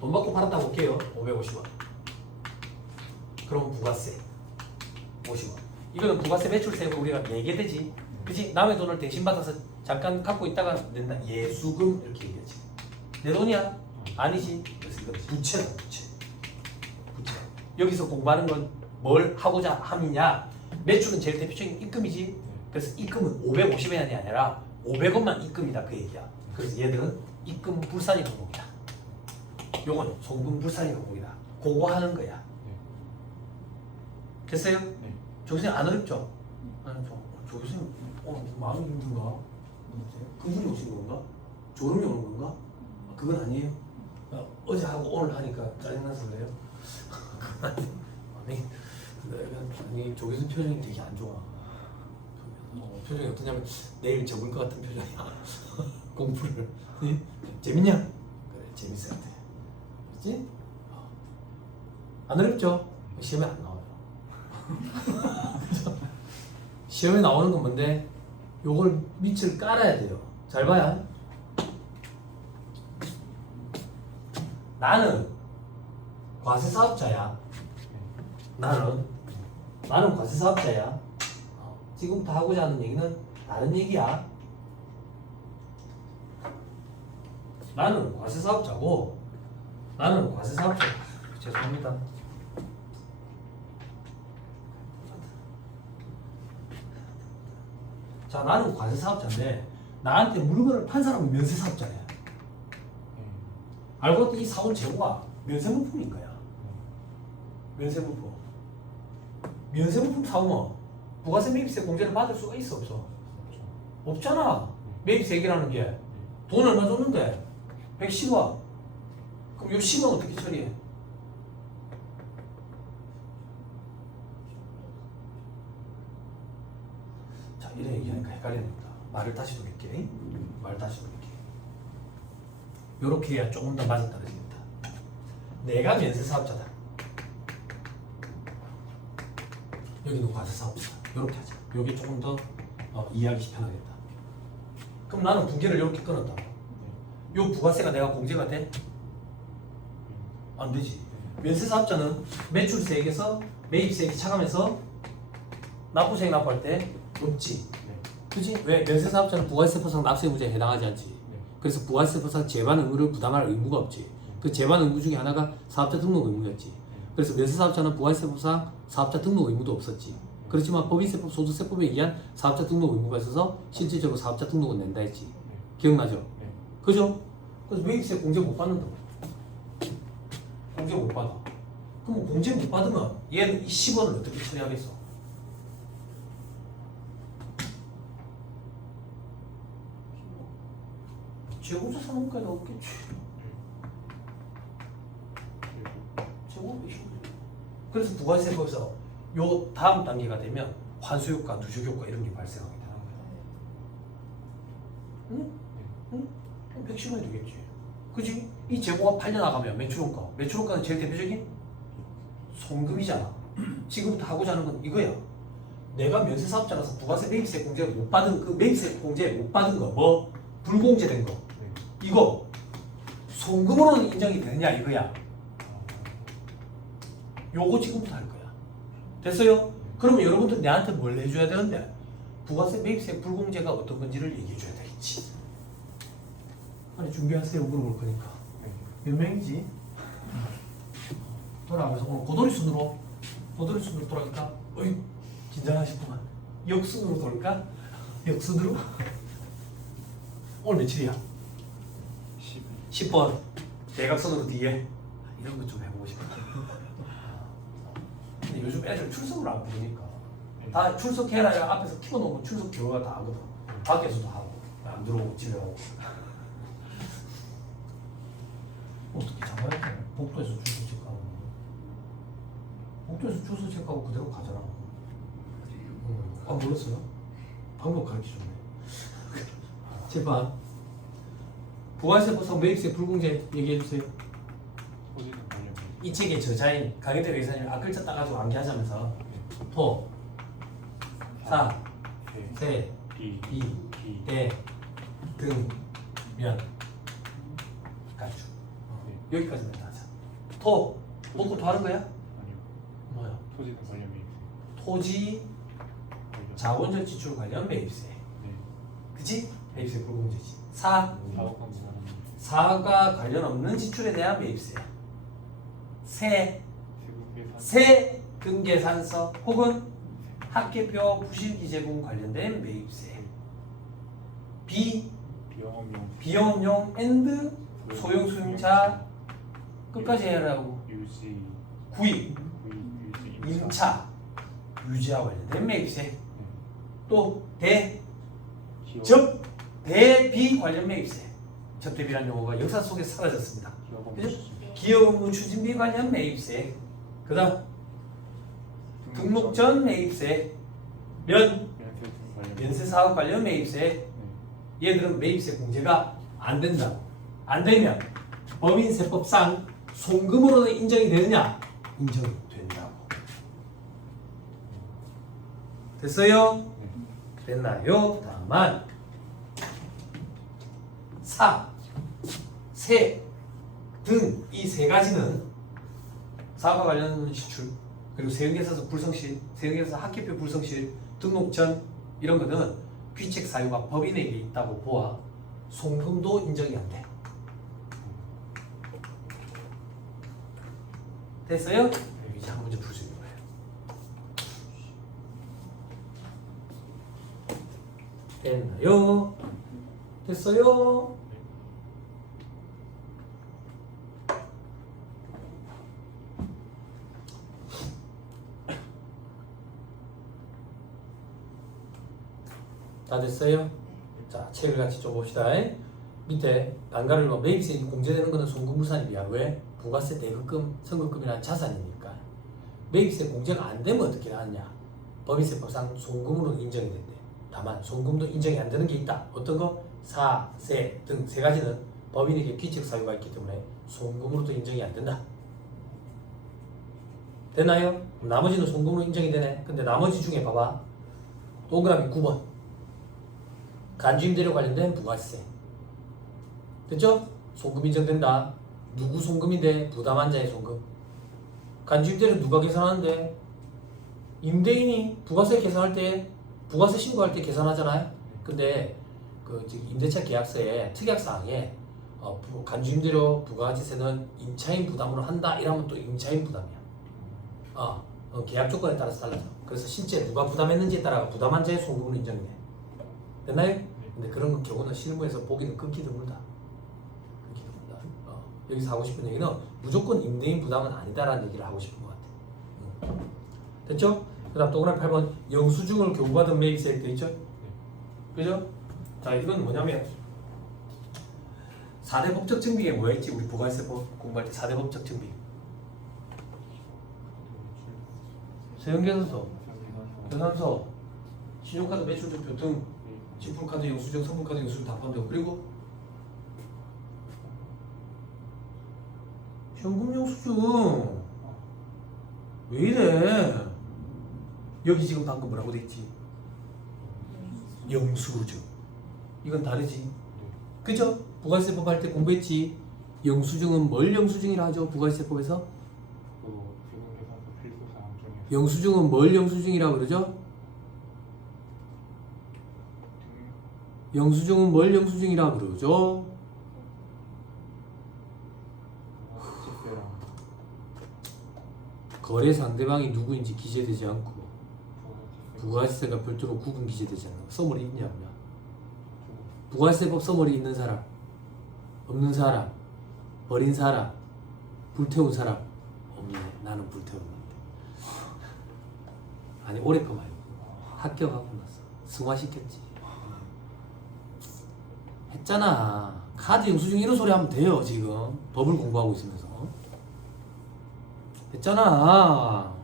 돈 받고 팔았다고 볼게요. 550원. 그럼 부가세 50원. 이거는 부가세 매출세고 우리가 내게 되지. 그치? 남의 돈을 대신 받아서 잠깐 갖고 있다가 낸다. 예수금 이렇게 얘기하지. 내 돈이야? 아니지. 그래서 이거 부채다. 부채. 여기서 공부하는 건 뭘 하고자 함이냐? 매출은 제일 대표적인 입금이지. 그래서 입금은 550원이 아니라 500원만 입금이다 그 얘기야. 그래서 얘들은 입금 불산이 항목이다. 요건 송금 불산이 항목이다. 그거 하는 거야. 됐어요? 네. 조 교수님 안 어렵죠? 아니, 조 교수님 마음이 힘든가? 근분이 오신 건가? 졸음이 오는 건가? 그건 아니에요. 어제 하고 오늘 하니까 짜증나서 그래요? 아니 조 교수님 표정이 되게 안 좋아. 표정이 어떠냐면 내일 접을 것 같은 표정이야. 공부를. 재밌냐? 그래 재밌어야 돼. 그렇지? 안 어렵죠? 시험에 안 나와요. 시험에 나오는 건 뭔데? 요걸 밑을 깔아야 돼요. 잘 봐야. 나는 과세 사업자야. 나는 과세 사업자야. 지금부터 하고자 하는 얘기는 다른 얘기야. 나는 과세 사업자고, 나는 과세 사업자. 죄송합니다. 자, 나는 과세 사업자인데 나한테 물건을 판 사람은 면세 사업자야. 알고 봤더니 이 사온 재고가 면세물품인 거야. 면세물품. 면세물품 사오면 부가세 매입세 공제를 받을 수가 있어 없어? 없잖아. 매입세 얘기라는 게 돈 얼마 줬는데 110원. 그럼 요 10원 어떻게 처리해? 자, 이래 얘기하니까 헷갈립니다. 말을 다시 돌릴게. 말 다시 돌릴게. 요렇게 해야 조금 더 맞아떨어집니다. 내가 면세 사업자다. 여기는 과세 사업자. 요렇게 하자. 요게 조금 더 이해하기 편하겠다. 그럼 나는 분계를 이렇게 끊었다. 요 부가세가 내가 공제가 돼? 안 되지. 면세 사업자는 매출세액에서 매입세액이 차감해서 납부세액 납부할 때 없지. 그지? 왜? 면세 사업자는 부가세 포상 납세 무제에 해당하지 않지. 그래서 부가세 포상 제반 의무를 부담할 의무가 없지. 그 제반 의무 중에 하나가 사업자 등록 의무였지. 그래서 면세 사업자는 부가세 포상 사업자 등록 의무도 없었지. 그렇지만 법인세법, 소득세법에 의한 사업자 등록 의무가 있어서 실질적으로 사업자 등록은 낸다 했지. 기억나죠? 그죠? 그래서 매입세 공제 못 받는다고. 공제 못 받아. 그럼 공제 못 받으면 얘는 이 10원을 어떻게 처리하겠어? 재고자산 원가에 없겠지. 재고 그래서 부가세법에서 요 다음 단계가 되면 환수효과, 누적효과 이런 게 발생하게 되는 거야. 응? 110원이 되겠지. 그지? 이 재고가 팔려나가면 매출원가. 매출원가는 제일 대표적인 송금이잖아. 지금부터 하고자 하는 건 이거야. 내가 면세사업자라서 부가세 매입세 공제를 못 받은 그 매입세 공제 못 받은 거 뭐? 불공제된 거. 이거 송금으로는 인정이 되느냐 이거야. 요거 지금부터 할 거야. 됐어요? 그러면 여러분들 내한테 뭘 해줘야 되는데? 부가세 매입세 불공제가 어떤 건지를 얘기해 줘야 되겠지. 아니 준비하세요. 물어볼 거니까. 몇 명이지? 돌아가면서 오늘 고돌이 순으로 돌아갈까? 어이 긴장하시구만. 역순으로 돌까? 역순으로? 오늘 며칠이야? 10번 대각선으로 뒤에 이런 거 좀 해보고 싶다. 근데 요즘 애들 출석을 안 부르니까 다 출석해라 앞에서 키워놓으면 출석 결과 다 하거든. 밖에서도 하고 안 들어오고 집에 오고. 어떻게 잡아야 돼? 복도에서 출석 체크하고 복도에서 출석 체크하고 그대로 가잖아. 아 몰랐어요? 방법 가르쳐줬네. 제발 부가세 보상 매입세 불공제 얘기해주세요. 이 책의 저자인 강혜태 회사님 앞글자 따가지고 암기하자면서 토, 사, 세, 비, 대, 등, 면, 가주. 여기까지만 다 하자. 토, 먹고 더 하는 거야? 아니요. 뭐야? 토지는 관련 매입세. 토지 자본적 지출 관련 매입세. 네. 그치? 매입세 불공제지. 사, 사업과 무관한 사과 관련 없는 지출에 대한 매입세. 세, 세금계산. 세 등계산서 혹은 학계표 부실기재분 관련된 매입세. 비, 비영업용 비영업용 앤드 소형 수용차 끝까지 해라고. 유지 구입, 유지 임차, 유지와 관련된 매입세. 네. 또 대, 기업 접, 대비 관련 매입세. 접대비라는 용어가 역사 속에 사라졌습니다. 기업업 그죠? 추진. 기업 업무 추진비 관련 매입세. 그 다음 등록 전 매입세. 면세 등 관련 면세 사업 관련 매입세. 네. 얘들은 매입세 공제가 안 된다고. 안 되면 법인세법상 송금으로는 인정이 되느냐? 인정이 된다고. 됐어요? 네. 됐나요? 다만 사, 세, 등 이 세 가지는 사업과 관련 지출 그리고 세금계산서 불성실, 세금계산서 학계표 불성실, 등록 전 이런 거는 귀책 사유가 법인에게 있다고 보아 송금도 인정이 안 돼. 됐어요? 이제 한 문제 풀 수 있는 거예요. 됐나요? 됐어요? 다 됐어요? 자, 책을 같이 좀 봅시다. 밑에 단가를 넣어 매입세 공제되는 것은 송금무산입이야. 왜? 부가세 대급금, 선급금이라는 자산이니까. 매입세 공제가 안 되면 어떻게 하느냐? 법인세법상 송금으로 인정이 된대. 다만 송금도 인정이 안 되는 게 있다. 어떤 거? 사, 세 등 세 가지는 법인에게 귀책 사유가 있기 때문에 송금으로도 인정이 안 된다. 되나요? 나머지는 송금으로 인정이 되네. 근데 나머지 중에 봐봐. 동그라미 9번. 간주임대료 관련된 부가세. 됐죠? 송금 인정된다. 누구 송금인데? 부담한 자의 송금. 간주임대료 누가 계산하는데? 임대인이 부가세 계산할 때, 부가세 신고할 때 계산하잖아요. 근데 그 지금 임대차 계약서에 특약사항에 간주임대료 부가가치세는 임차인 부담으로 한다 이러면 또 임차인 부담이야. 계약 조건에 따라서 달라져. 그래서 실제 누가 부담했는지에 따라 부담한 자의 송금으로 인정이 돼. 됐나요? 근데 그런 경우는 실무에서 보기는 끊기 드물다. 끊기 드물다. 여기서 하고 싶은 얘기는 무조건 임대인 부담은 아니다라는 얘기를 하고 싶은 것 같아. 됐죠? 그 다음 동그라미 8번 영수증을 교부받은 매입세액 돼 있죠? 그죠? 자, 이건 뭐냐면 4대 법적 증빙에 뭐 했지? 우리 부가세법 공부할 때 4대 법적 증빙. 세금계산서, 계산서, 신용카드 매출대표 등 지불카드 영수증, 선불카드 영수증 다 포함되고 그리고 현금 영수증 왜 이래? 여기 지금 방금 뭐라고 돼 있지? 영수증. 이건 다르지. 그죠? 부가세법 할 때 공부했지. 영수증은 뭘 영수증이라 하죠? 부가세법에서? 세금계산서 필수 사항 중에 영수증은 뭘 영수증이라고 그러죠? 영수증은 뭘 영수증이라 그러죠? 집배랑 거래 상대방이 누구인지 기재되지 않고 부가세 부가세가 별도로 구분 기재되지 않는 거. 써머리 있냐 없냐? 부가세법 써머리 있는 사람, 없는 사람, 버린 사람, 불태운 사람 없네. 나는 불태웠는데. 아니 올해 거 말고 합격하고 나서 승화시켰지. 했잖아. 카드 영수증 이런 소리 하면 돼요. 지금 법을 공부하고 있으면서 했잖아.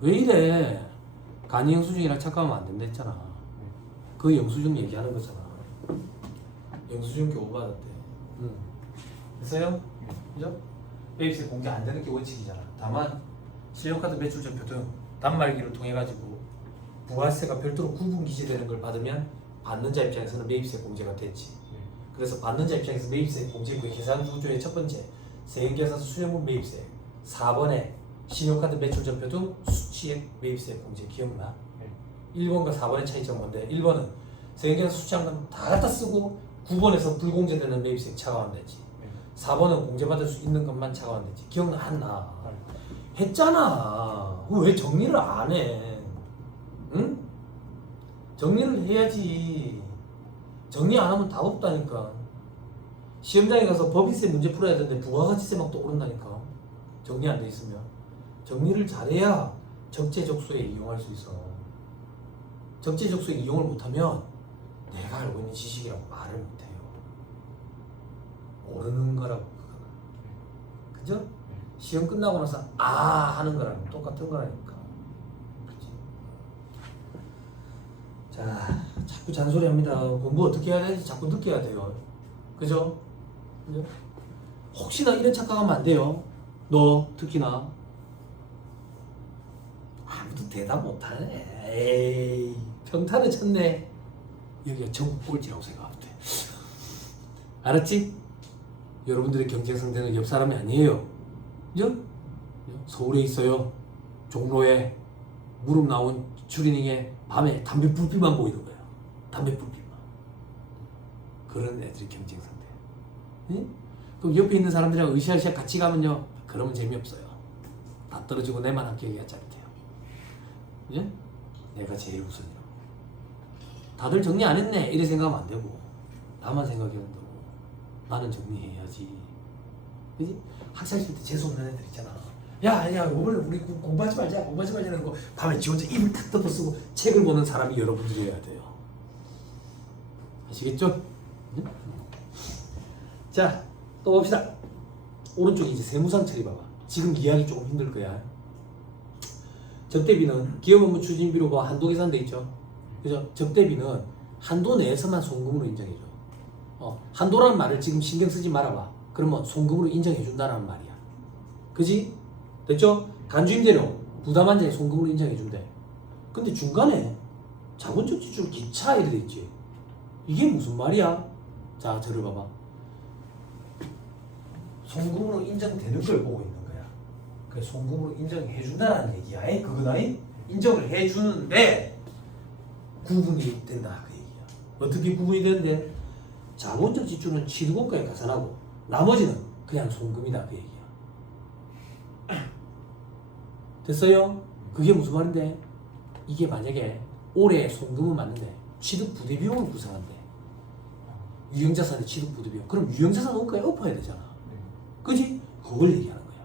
왜 이래? 간이 영수증이랑 착각하면 안 된다 했잖아. 그 영수증 얘기하는 거잖아. 영수증 교부받았대. 됐어요? 그죠? 매입세 공개 안 되는 게 원칙이잖아. 다만 신용카드 매출 전표 등 단말기를 통해 가지고 부가세가 별도로 구분 기재되는 걸 받으면 받는 자 입장에서는 매입세 공제가 됐지. 그래서 받는 자 입장에서 매입세 공제 그 계산 구조의 첫 번째 세액계산서 수령분 매입세, 4번에 신용카드 매출 전표 등 수취액 매입세 공제 기억나? 1번과 4번의 차이점 뭔데? 1번은 세액계산서 수취한금 다 갖다 쓰고 9번에서 불공제되는 매입세 차감한다지. 4번은 공제받을 수 있는 것만 차감한다지. 기억나? 안 나? 했잖아. 왜 정리를 안 해? 응? 정리를 해야지. 정리 안 하면 답 없다니까. 시험장에 가서 법인세 문제 풀어야 되는데 부가가치세 막 떠오른다니까. 정리 안 돼 있으면. 정리를 잘해야 적재적소에 이용할 수 있어. 적재적소에 이용을 못하면 내가 알고 있는 지식이라고 말을 못해요. 모르는 거라고 그거는. 그죠? 시험 끝나고 나서 아 하는 거랑 똑같은 거라니까. 그치? 자, 자꾸 잔소리합니다. 공부 어떻게 해야 되는지 자꾸 느껴야 돼요. 그죠? 그죠? 혹시나 이런 착각하면 안 돼요. 너 특히나 아무도 대답 못하네. 에이, 평탄을 쳤네. 여기가 전국 꼴찌라고 생각하면 돼. 알았지? 여러분들의 경쟁 상대는 옆 사람이 아니에요. 그죠? 서울에 있어요. 종로에 무릎 나온 추리닝에 밤에 담배 불빛만 보이는 거야. 담배 불빛만. 그런 애들이 경쟁 상대. 응? 그럼 옆에 있는 사람들이랑 으쌰으쌰 같이 가면요. 그러면 재미없어요. 다 떨어지고 내만 합격해야 짜릿해요. 그죠? 내가 제일 우선이라고. 다들 정리 안 했네. 이래 생각하면 안 되고. 나만 생각해야 된다고. 나는 정리해야지. 그지? 학살실 때 재수없는 애들 있잖아. 야, 오늘 우리 공부하지 말자, 공부하지 말자는 거 밤에 지 혼자 입을 탁 덮어 쓰고 책을 보는 사람이 여러분들이어야 돼요. 아시겠죠? 응? 자, 또 봅시다. 오른쪽에 이제 세무상 처리 봐봐. 지금 이해하기 조금 힘들 거야. 적대비는 기업 업무 추진비로 뭐 한도 계산돼 있죠. 그죠? 적대비는 한도 내에서만 송금으로 인정해줘. 한도라는 말을 지금 신경 쓰지 말아봐. 그러면 송금으로 인정해준다는 말이야. 그지? 됐죠? 간주임대료 부담한 자에 송금으로 인정해준대. 근데 중간에 자본적 지출 기차 이래 돼있지. 이게 무슨 말이야? 자, 저를 봐봐. 송금으로 인정되는 걸 보고 있는 거야. 그 송금으로 인정해준다는 얘기야. 그거다이 인정을 해주는데 구분이 된다 그 얘기야. 어떻게 구분이 되는데? 자본적 지출은 취득원가에 가산하고 나머지는 그냥 송금이다 그 얘기야. 됐어요? 그게 무슨 말인데? 이게 만약에 올해 송금은 맞는데 취득 부대 비용을 구성한대. 유형자산의 취득 부대 비용. 그럼 유형자산 원가에 엎어야 되잖아. 그지? 그걸 얘기하는 거야.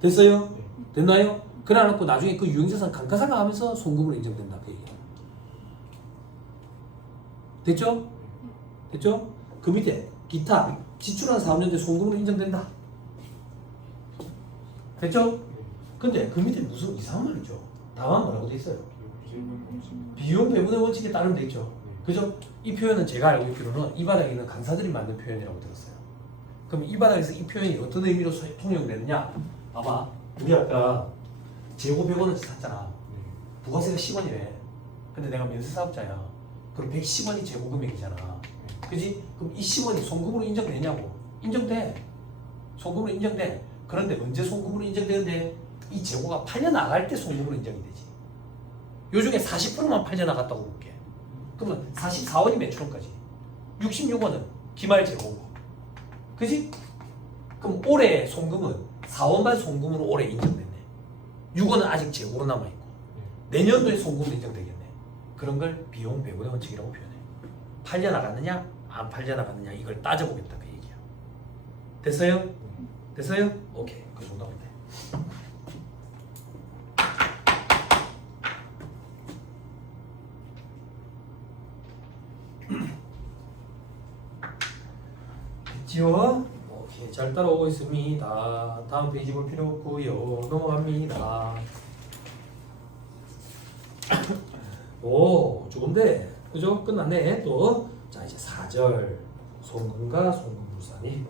됐어요? 됐나요? 그래놓고 나중에 그 유형자산 감가상각하면서 송금으로 인정된다 그 얘기야. 됐죠? 됐죠? 그 밑에 기타 지출한 사업연대 송금으로 인정된다. 됐죠? 근데 그 밑에 무슨 이상한 말 있죠? 다만 뭐라고 돼 있어요? 비용 배분의 원칙에 따르면 돼 있죠. 그죠? 이 표현은 제가 알고 있기로는 이 바닥에 있는 강사들이 만든 표현이라고 들었어요. 그럼 이 바닥에서 이 표현이 어떤 의미로 통용되느냐? 봐봐. 우리 아까 재고 100원어치 샀잖아. 부가세가 10원이래. 근데 내가 면세사업자야. 그럼 110원이 재고 금액이잖아. 그지? 그럼 이 10원이 송금으로 인정되냐고? 인정돼. 송금으로 인정돼. 그런데 언제 송금으로 인정되는데? 이 재고가 팔려나갈 때 송금으로 인정이 되지. 요 중에 40%만 팔려나갔다고 볼게. 그러면 44원이 매출원까지. 66원은 기말 재고고. 그지? 그럼 올해 송금은 4원만 송금으로 올해 인정됐네. 6원은 아직 재고로 남아있고. 내년도에 송금도 인정되겠네. 그런 걸 비용 배분의 원칙이라고 표현해. 팔려나갔느냐 안 팔려나갔느냐 이걸 따져보겠다 그 얘기야. 됐어요? 됐어요? 오케이. 그 정도면 돼. 됐죠? 오케이. 잘 따라오고 있습니다. 다음 페이지 볼 필요 없고요. 넘어갑니다. 오, 좋은데. 그죠? 끝났네. 또. 자, 이제 4절. 송금과 송금물산이.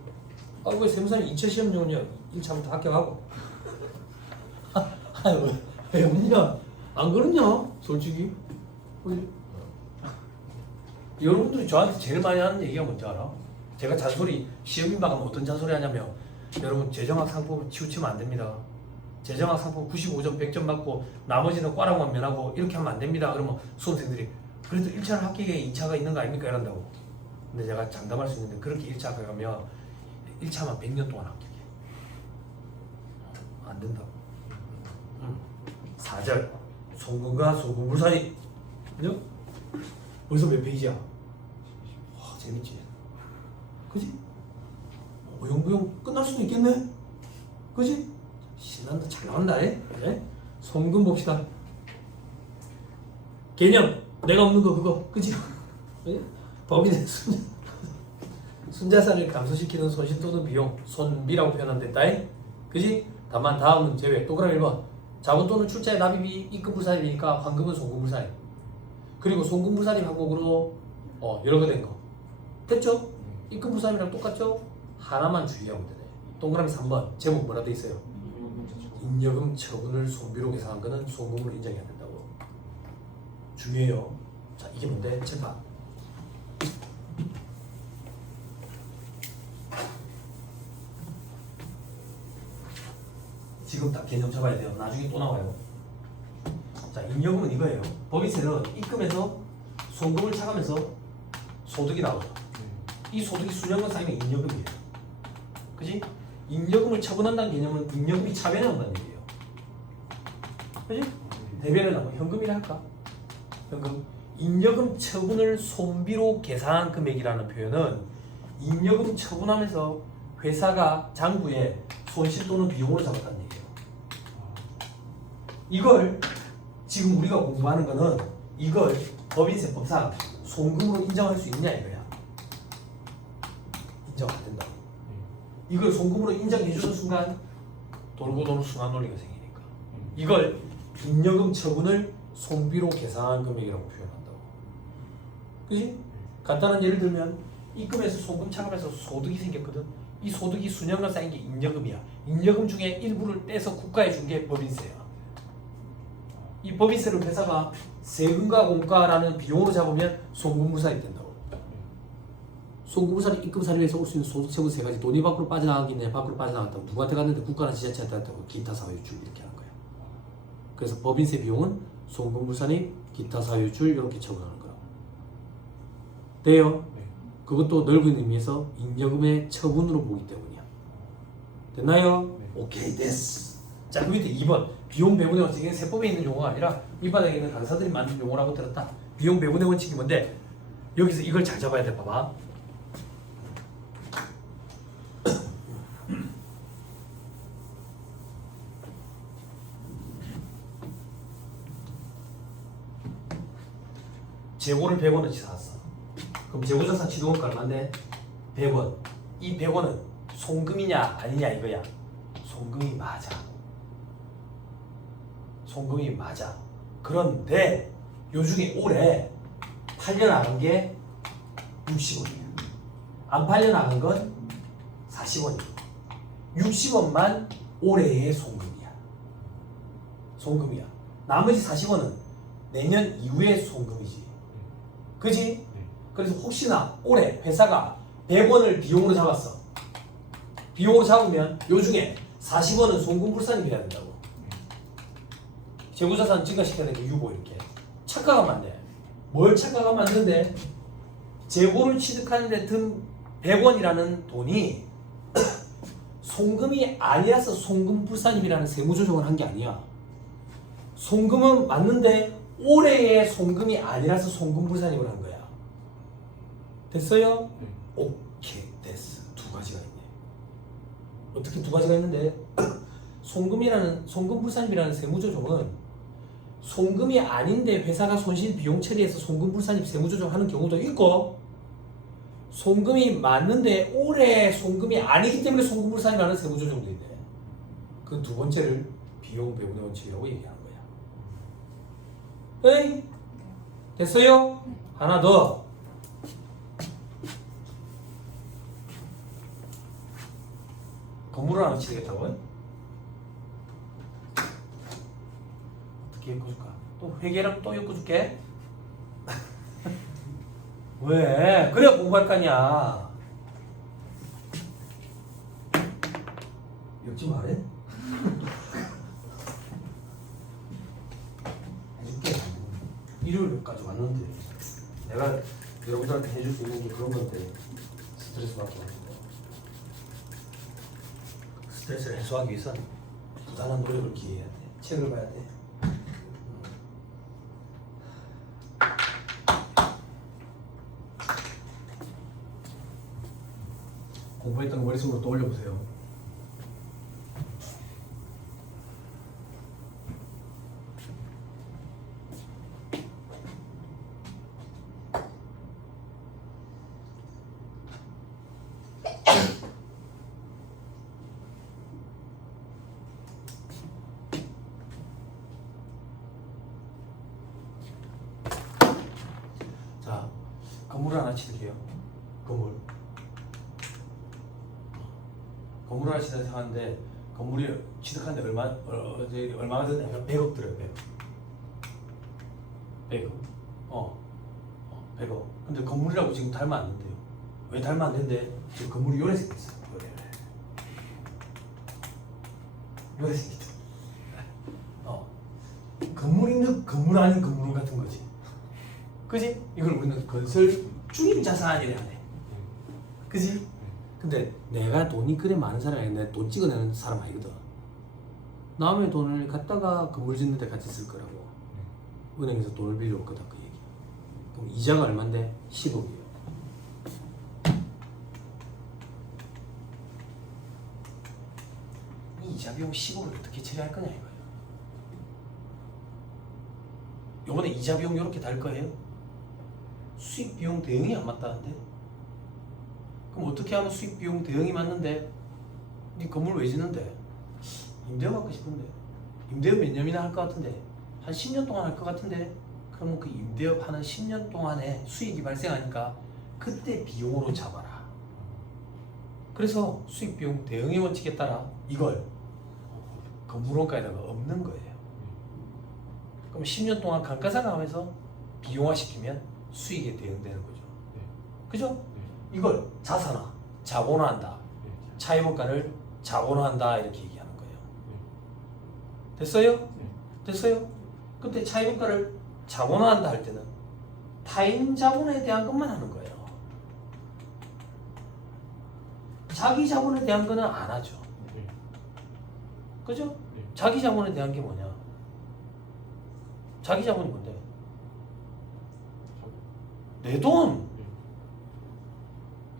아, 왜 세무사님 2차 시험 용이야? 1차부터 합격하고. 아유, 왜 없냐? 안 그렇냐? 솔직히. 그지? 여러분들이 저한테 제일 많이 하는 얘기가 뭔지 알아? 제가 잔소리, 시험인 방하면 어떤 잔소리 하냐면, 여러분, 재정학 상품 치우치면 안 됩니다. 재정학 상품 95점, 100점 받고 나머지는 과라고만 면하고 이렇게 하면 안 됩니다. 그러면 수험생들이 그래도 1차를 합격에 2차가 있는 거 아닙니까? 이런다고. 근데 제가 장담할 수 있는데 그렇게 1차 합격하면 1차만 100년 동안 합격해. 안 된다고. 4절. 송금과 송금물산이. 그죠? 벌써 몇 페이지야? 와, 재밌지? 그지? 어영부영 끝날 수도 있겠네? 그지? 신난다, 잘 나온다. 네? 송금 봅시다. 개념 내가 없는 거 그거 그지? 네? 법인의 순자산을 감소시키는 손실 또는 비용 손비라고 표현한댔다. 그지? 다만 다음은 제외. 동그라미 1번 자본 또는 출자의 납입이 입금불산입이니까 환급은 송금불산입. 그리고 송금불산입 항목으로 여러 거 된 거 됐죠? 입금불산이랑 똑같죠? 하나만 주의하면 되네. 동그라미 3번 제목 뭐라 돼 있어요? 인여금 처분을 손비로 계산한 거는 송금으로 인정이 안 된다고. 중요해요. 자, 이게 뭔데? 재판. 지금 딱 개념 잡아야 돼요. 나중에 또 나와요. 자, 인여금은 이거예요. 법인세는 입금해서 송금을 차감해서 소득이 나오죠. 이 소득이 수령권 쌓이면 인여금이에요. 그지? 인여금을 처분한다는 개념은 인여금이 차변에 온다는 얘기예요. 그지? 대변에 나면 현금이라 할까? 현금. 인여금 처분을 손비로 계산한 금액이라는 표현은 인여금 처분하면서 회사가 장부에 손실 또는 비용으로 잡았다는 얘기예요. 이걸 지금 우리가 공부하는 거는 이걸 법인세법상 송금으로 인정할 수 있냐 이거야. 인정 안 된다. 이걸 송금으로 인정해주는 순간 돌고 도는 순환 논리가 생기니까 이걸 인여금 처분을 손비로 계산한 금액이라고 표현한다고. 그지? 간단한 예를 들면 입금해서 송금 차감해서 소득이 생겼거든. 이 소득이 수년간 쌓인 게 인여금이야. 인여금 중에 일부를 떼서 국가에 준 게 법인세야. 이 법인세를 회사가 세금과 공과라는 비용으로 잡으면 송금물산이 된다고. 송금물산이 입금사료에서 올 수 있는 소득세분 세 가지. 돈이 밖으로 빠져나가겠네. 밖으로 빠져나갔다고. 누구한테 갔는데 국가나 지자체한테 갔다고. 기타 사유출 이렇게 하는 거야. 그래서 법인세 비용은 송금물산이 기타 사유출 이렇게 처분하는 거라고. 돼요? 네. 그것도 넓은 의미에서 인여금의 처분으로 보기 때문이야. 됐나요? 네. 오케이 됐어. 자, 그 밑에 2번 비용 배분의 원칙은 세법에 있는 용어가 아니라 밑바닥에 있는 강사들이 만든 용어라고 들었다. 비용 배분의 원칙이 뭔데? 여기서 이걸 잘 잡아야 돼. 봐봐. 재고를 100원어치 사왔어. 그럼 재고자산 취득원가 얼마인데? 100원. 이 100원은 송금이냐 아니냐 이거야. 송금이 맞아. 송금이 맞아. 그런데 요중에 올해 팔려나간 게 60원이야. 안 팔려나간 건 40원이야. 60원만 올해의 송금이야. 송금이야. 나머지 40원은 내년 이후의 송금이지. 그지? 그래서 혹시나 올해 회사가 100원을 비용으로 잡았어. 비용으로 잡으면 요중에 40원은 송금불산입해야 된다고. 재고자산 증가시켜야 되니까 유보 이렇게 착각하면 안 돼. 뭘 착각하면 안 되는데 재고를 취득하는데 든 100원이라는 돈이 송금이 아니라서 송금불산입이라는 세무조정을 한 게 아니야. 송금은 맞는데 올해의 송금이 아니라서 송금불산입을 한 거야. 됐어요? 네. 오케이 됐어. 두 가지가 있네. 어떻게 두 가지가 있는데 송금불산입이라는 세무조정은 송금이 아닌데 회사가 손실 비용 처리해서 송금불산입 세무조정하는 경우도 있고 송금이 맞는데 올해 송금이 아니기 때문에 송금불산입이라는 세무조정도 있네. 그 두 번째를 비용 배분의 원칙이라고 얘기하는 거야. 에이? 됐어요? 하나 더. 건물을 하나 치겠다고? 어떻게 엮어줄까? 또 회계랑 또 엮어줄게? 왜? 그래야 공부할 거 아니야. 엮지 말해? 해줄게. 일요일까지 왔는데 내가 여러분들한테 해줄 수 있는 게 그런 건데 스트레스 받고 스트레스를 해소하기 위해서 부단한 노력을 기해야 돼. 책을 봐야 돼. 공부했던 거 머릿속으로 떠올려 보세요. 자, 건물을 하나 치드게요. 건물 하나 취득하는데 건물이 취득하는데 얼마가 드냐? 100억 들어요. 100억. 100억. 근데 건물이라고 지금 달면 안 된대요. 왜 달면 안 된대? 지금 건물이 요래 생겼어. 요래 생겼죠. 건물이 건물 아닌 건물 같은 거지. 그지? 이걸 우리는 건설 중임 자산이라 하네. 그지? 근데 내가 돈이 그래 많은 사람이 아니라 돈 찍어내는 사람 아니거든. 남의 돈을 갖다가 건물 짓는 데 같이 쓸 거라고. 은행에서 돈을 빌려올 거다 그 얘기. 그럼 이자가 얼만데? 10억이에요. 이 이자 비용 10억을 어떻게 처리할 거냐 이거예요. 요번에 이자 비용 요렇게 달 거예요? 수익 비용 대응이 안 맞다는데? 그럼 어떻게 하면 수익 비용 대응이 맞는데? 네 건물 왜 짓는데? 임대업 받고 싶은데? 임대업 몇 년이나 할 것 같은데? 한 10년 동안 할 것 같은데? 그러면 그 임대업 하는 10년 동안에 수익이 발생하니까 그때 비용으로 잡아라. 그래서 수익 비용 대응의 원칙에 따라 이걸 건물원가에다가 없는 거예요. 그럼 10년 동안 감가상각하면서 비용화시키면 수익에 대응되는 거죠. 그죠? 이걸 자산화, 자본화한다. 차입원가를 자본화한다 이렇게 얘기하는 거예요. 됐어요? 됐어요? 근데 차입원가를 자본화한다 할 때는 타인 자본에 대한 것만 하는 거예요. 자기 자본에 대한 거는 안 하죠. 그죠? 자기 자본에 대한 게 뭐냐? 자기 자본이 뭔데? 내 돈!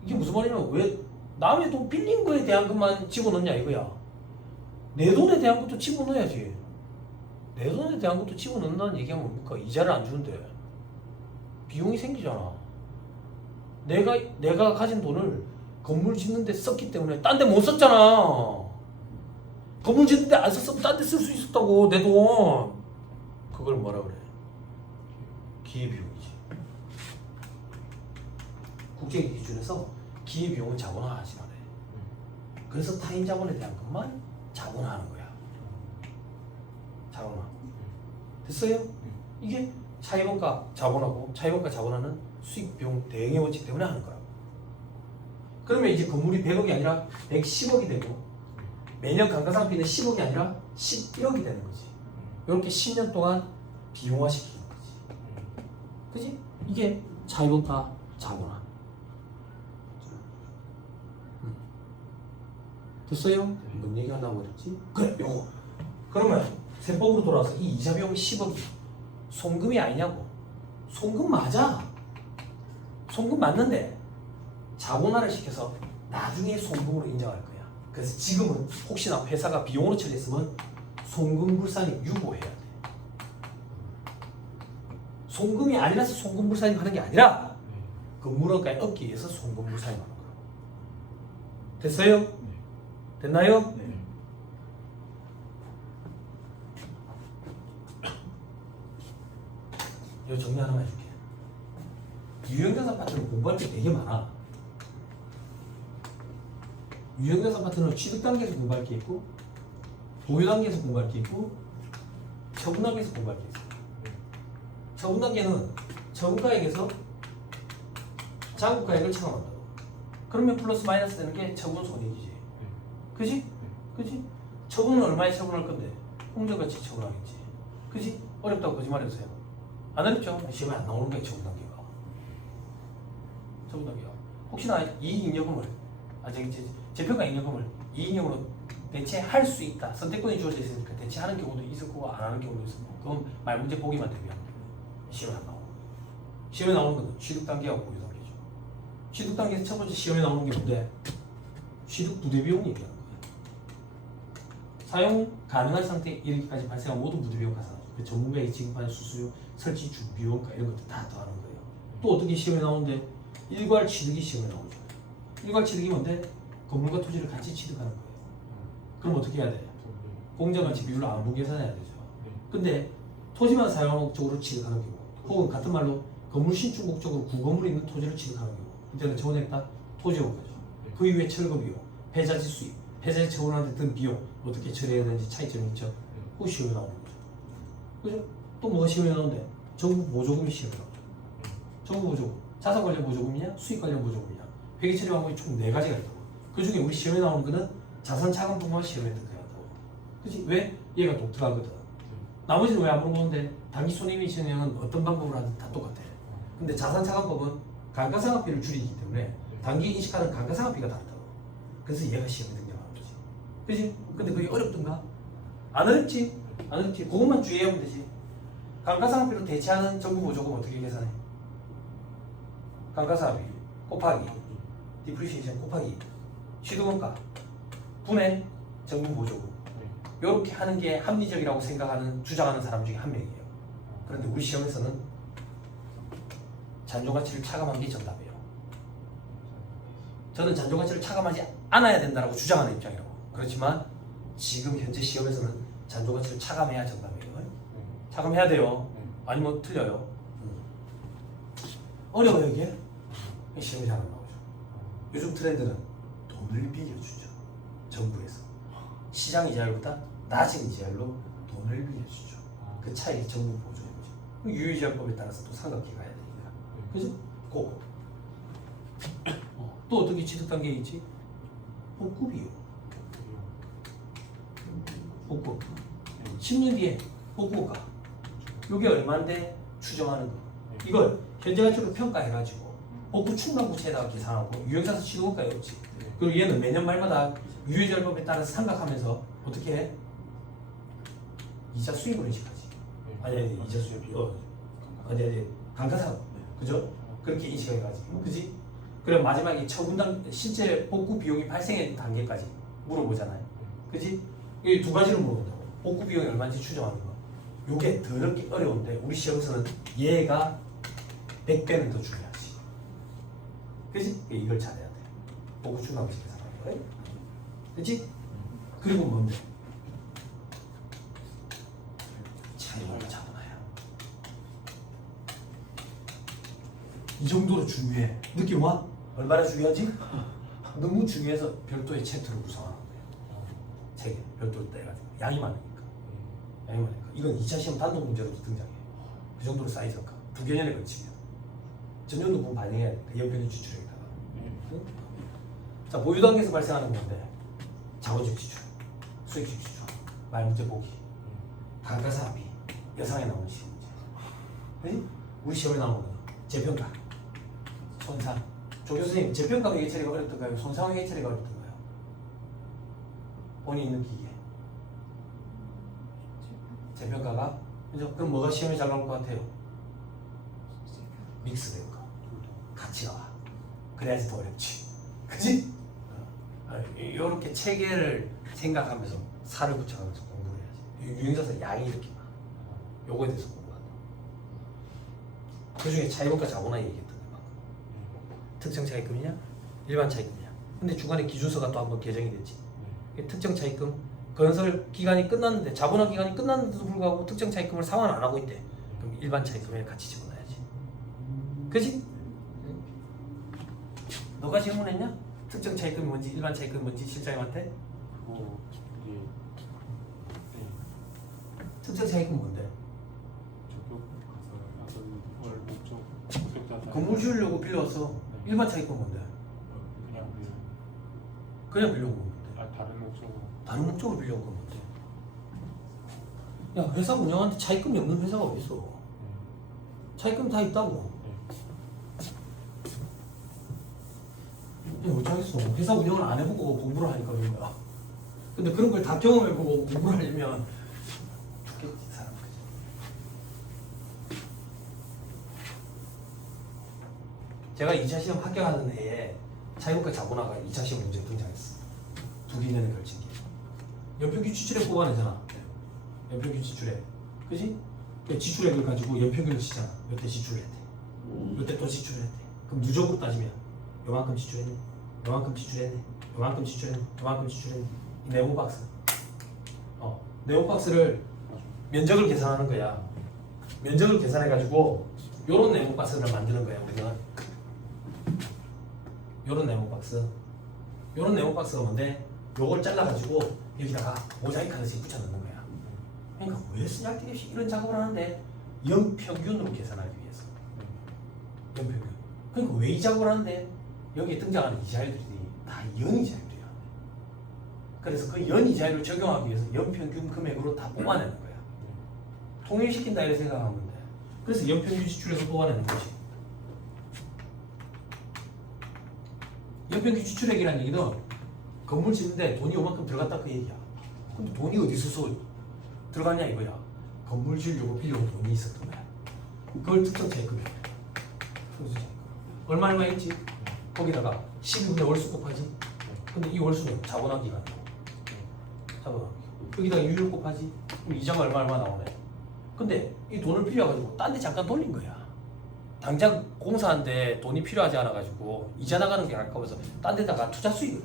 이게 무슨 말이냐면 왜 남의 돈 빌린 거에 대한 것만 집어넣냐 이거야. 내 돈에 대한 것도 집어넣어야지. 내 돈에 대한 것도 집어넣는다는 얘기가 뭡니까? 이자를 안 주는데 비용이 생기잖아. 내가 가진 돈을 건물 짓는 데 썼기 때문에 딴 데 못 썼잖아. 건물 짓는 데 안 썼으면 딴 데 쓸 수 있었다고 내 돈. 그걸 뭐라 그래? 기회비용이지. 국제 기준에서 기회비용은 자본화하지 말아요. 그래서 타인 자본에 대한 것만 자본화하는 거야. 자본화. 됐어요? 이게 차입원가 자본하고 차입원가 자본화는 수익비용 대응의 원칙 때문에 하는 거라고. 그러면 이제 건물이 100억이 아니라 110억이 되고 매년 감가상각비는 10억이 아니라 11억이 되는 거지. 이렇게 10년 동안 비용화시키는 거지. 그지? 이게 차이법과 자본화. 됐어요? 뭔 얘기 하려고 그랬지? 그래, 요거. 그러면 세법으로 돌아와서 이 이자 비용 10억이 송금이 아니냐고. 송금 맞아. 송금 맞는데 자본화를 시켜서 나중에 송금으로 인정할 거야. 그래서 지금은 혹시나 회사가 비용으로 처리했으면 송금불산입 유보해야 돼. 송금이 아니라서 송금불산입 하는 게 아니라 근무원가에 얻기 위해서 송금불산입 하는 거야. 됐어요? 됐나요? 네. 이거 정리 하나만 해줄게. 유형자산 파트는 공부할 게 되게 많아. 유형자산 파트는 취득 단계에서 공부할 게 있고, 보유 단계에서 공부할 게 있고, 처분 단계에서 공부할 게 있어. 처분 단계는 처분가액에서 장부가액을 차감한다고. 그러면 플러스 마이너스 되는 게 처분 손익이지. 그지? 그지? 처분은 얼마에 처분할 건데? 공정가치 처분하겠지. 그지? 어렵다고 거짓말해주세요. 안 어렵죠? 시험에 안 나오는 게 처분 단계가. 처분 단계가. 혹시나 이익잉여금을, 재평가 잉여금을 이익잉여금으로 대체할 수 있다. 선택권이 주어져 있으니까 대체하는 경우도 있을 거고 안 하는 경우도 있을 거고. 그건 말 문제 보기만 되면 시험에 안 나오고. 시험에 나오는 건 취득 단계하고 보유 단계죠. 취득 단계에서 첫 번째 시험에 나오는 게 뭔데? 취득 부대 비용 얘기하는 거예요. 사용 가능한 상태에 이르기까지 발생한 모든 부대 비용 가산. 그 전문가에게 지급하는 수수료, 설치 준비용가 이런 것들 다 더하는 거예요. 또 어떻게 시험에 나오는데? 일괄 취득이 시험에 나오죠. 일괄 취득이 뭔데? 건물과 토지를 같이 취득하는 거예요. 그럼 어떻게 해야 돼? 공정가치 비율로 안분 계산해야 되죠. 근데 토지만 사용 목적으로 취득하는 경우, 혹은 같은 말로 건물 신축 목적으로 구건물에 있는 토지를 취득하는 경우, 이때는 처분했다 토지원가죠. 그 이후에 철거 비용, 폐자재 수입, 폐자재 처분하는 등 비용 어떻게 처리해야 되는지 차이점이 있죠. 그거 시험에 나오는 거죠. 그죠? 또 뭐가 시험에 나오는데? 정부 보조금이 시험에 나오죠. 정부 보조금, 자산 관련 보조금이냐, 수익 관련 보조금이냐, 회계 처리 방법이 총 4가지가 있다고. 그 중에 우리 시험에 나오는 거는 자산 차감분만 시험에 들어야 한다고. 그치? 왜? 얘가 독특하거든. 나머지는 왜 안 물어보는데? 단기 손해미 진행은 어떤 방법으로 하든 다 똑같아. 근데 자산 차감법은 감가상각비를 줄이기 때문에 단기 인식하는 감가상각비가 다르다고. 그래서 얘가 시험에 등장하는 거지. 그치? 근데 그게 어렵던가? 안 어렵지? 안 어렵지? 그것만 주의하면 되지. 감가상각비로 대체하는 정부 보조금 어떻게 계산해? 감가상각비 곱하기 디프리시에이션 곱하기 취득원가 분의 정부 보조금. 이렇게 하는 게 합리적이라고 생각하는 주장하는 사람 중에 한 명이에요. 그런데 우리 시험에서는 잔존가치를 차감한 게 정답이에요. 저는 잔존가치를 차감하지 않아야 된다고 주장하는 입장이라고. 그렇지만 지금 현재 시험에서는 잔존가치를 차감해야 정답이에요. 차감해야 돼요. 아니면 틀려요. 어려워요 이게? 시험이 잘 안 나오죠. 요즘 트렌드는 돈을 빌려주죠. 정부에서. 시장 이자율보다 낮은 이자율로 돈을 빌려주죠. 그 차이 정부 보조인 거죠. 유효이자법에 따라서 또 삼각형 가야 되니까. 그죠? 그거. 또 어떻게 취득 단계에 있지? 복구비용. 복구. 10년 뒤에 복구가. 이게 얼마인데 추정하는 거. 이걸 현재 가치로 평가해가지고 복구 충당부채에다가 계산하고 유형자산 취득원가에 없지. 그리고 얘는 매년 말마다 유효이자율법에 따라서 삼각하면서 어떻게 해? 이자 수익으로 인식하지. 아니 이자 수익 아니 감가상 그죠? 그렇게 인식해가지고 그지? 그럼 마지막에 처분당 실제 복구 비용이 발생했던 단계까지 물어보잖아요. 그지? 이 두 가지를 물어본다고. 복구 비용이 얼마인지 추정하는 거. 요게 더럽게 어려운데 우리 시험에서는 얘가 100배는 더 중요하지. 그지? 이걸 잘해야 돼. 복구 충당부채 계산하는 거예요. 그치? 그리고 뭔데? 차이를 잡아놔요. 이 정도로 중요해. 느낌 와? 얼마나 중요하지? 너무 중요해서 별도의 챕터를 구성하는 거예요. 세 개, 별도로 떼가지고 양이 많으니까. 양이 많으니까. 이건 2차 시험 단독 문제로도 등장해요. 그 정도로 사이즈가 2개년에 걸치면 전년도 부분 반영해야 되니까 연평균 지출액에다가. 응? 자, 보유 단계에서 발생하는 건데 자본주의 지출, 수익주의 지출, 말 문제 보기, 감가상각비, 예상에 나오는 시험 문제. 그지? 우리 시험에 나오거든. 재평가, 손상. 조교 선생님, 재평가 회계 처리가 어렵던가요? 손상 회계 처리가 어렵던가요? 본인이 느끼기에. 재평가가? 그죠? 그럼 뭐가 시험에 잘 나올 것 같아요? 믹스된 거. 같이 나와. 그래야지 더 어렵지. 그지? 이렇게 체계를 생각하면서 살을 붙여가면서 공부를 해야지. 유인사서 양이 이렇게 많아. 요거에 대해서 공부한다. 그 중에 차이법과 자본화 얘기했던 거. 특정 차입금이냐? 일반 차입금이냐? 근데 중간에 기준서가 또 한번 개정이 됐지. 특정 차입금 건설 기간이 끝났는데 자본화 기간이 끝났는데도 불구하고 특정 차입금을 상환 안 하고 있대. 그럼 일반 차입금에 같이 집어넣어야지. 그지? 너가 질문했냐? 특정 차입금이 뭔지 일반 차입금이 뭔지 실장님한테? 그거 이게 네. 특정 차입금 뭔데? 저격 가서 약을 목적자 건물 지으려고 빌려서 네. 일반 차입금 뭔데? 그냥 그냥 빌려온 건 뭔데? 다른 목적으로 다른 목적으로 빌려온 건 뭔데? 야 회사 운영하는데 차입금이 없는 회사가 어딨어? 차입금 다 있다고. 어쩌겠어. 회사 운영을 안 해보고 공부를 하니까 그런 거야. 근데 그런 걸 다 경험해보고 공부를 하려면 죽겠지 사람. 제가 2차 시험 합격하는 해에 차이법과 자본화가 2차 시험 문제에 등장했어. 두 개 내내 걸친 게. 연평균 지출액 뽑아내잖아. 연평균 지출액. 그지? 지출액을 가지고 연평균을 치잖아. 몇 대 지출을 했대. 몇 대 또 지출을 했대. 그럼 누적으로 따지면 요만큼 지출했네. 요만큼 지출했네. 요만큼 지출했네. 요만큼 지출했네. 이 네모 박스. 네모 박스를 면적을 계산하는 거야. 면적을 계산해가지고 요런 네모 박스를 만드는 거야. 우리는 요런 네모 박스. 요런 네모 박스가 뭔데? 요걸 잘라가지고 여기다가 모자이크 하나씩 붙여넣는 거야. 그러니까 왜 쓰잘데기 없이 이런 작업을 하는데? 연평균으로 계산하기 위해서. 연평균. 그러니까 왜 이 작업을 하는데? 여기에 등장하는 이자율들이 다 연이자율이야. 그래서 그 연이자율을 적용하기 위해서 연평균 금액으로 다 뽑아내는 거야. 통일시킨다 이렇게 생각하면 돼. 그래서 연평균 지출에서 뽑아내는 거지. 연평균 지출액이라는 얘기는 건물 짓는데 돈이 요만큼 들어갔다 그 얘기야. 근데 돈이 어디서 들어갔냐 이거야. 건물 지으려고 빌려온 돈이 있었던 거야. 그걸 특정 차입금이야. 얼마 했지? 거기다가 12분의 월수 곱하지. 근데 이 월수는 자본화 기간이고. 자본화 기간. 여기다가 유율 곱하지. 그럼 이자가 얼마 나오네. 근데 이 돈을 빌려가지고 딴 데 잠깐 돌린 거야. 당장 공사하는데 돈이 필요하지 않아가지고 이자 나가는 게 아까워서 딴 데다가 투자 수익을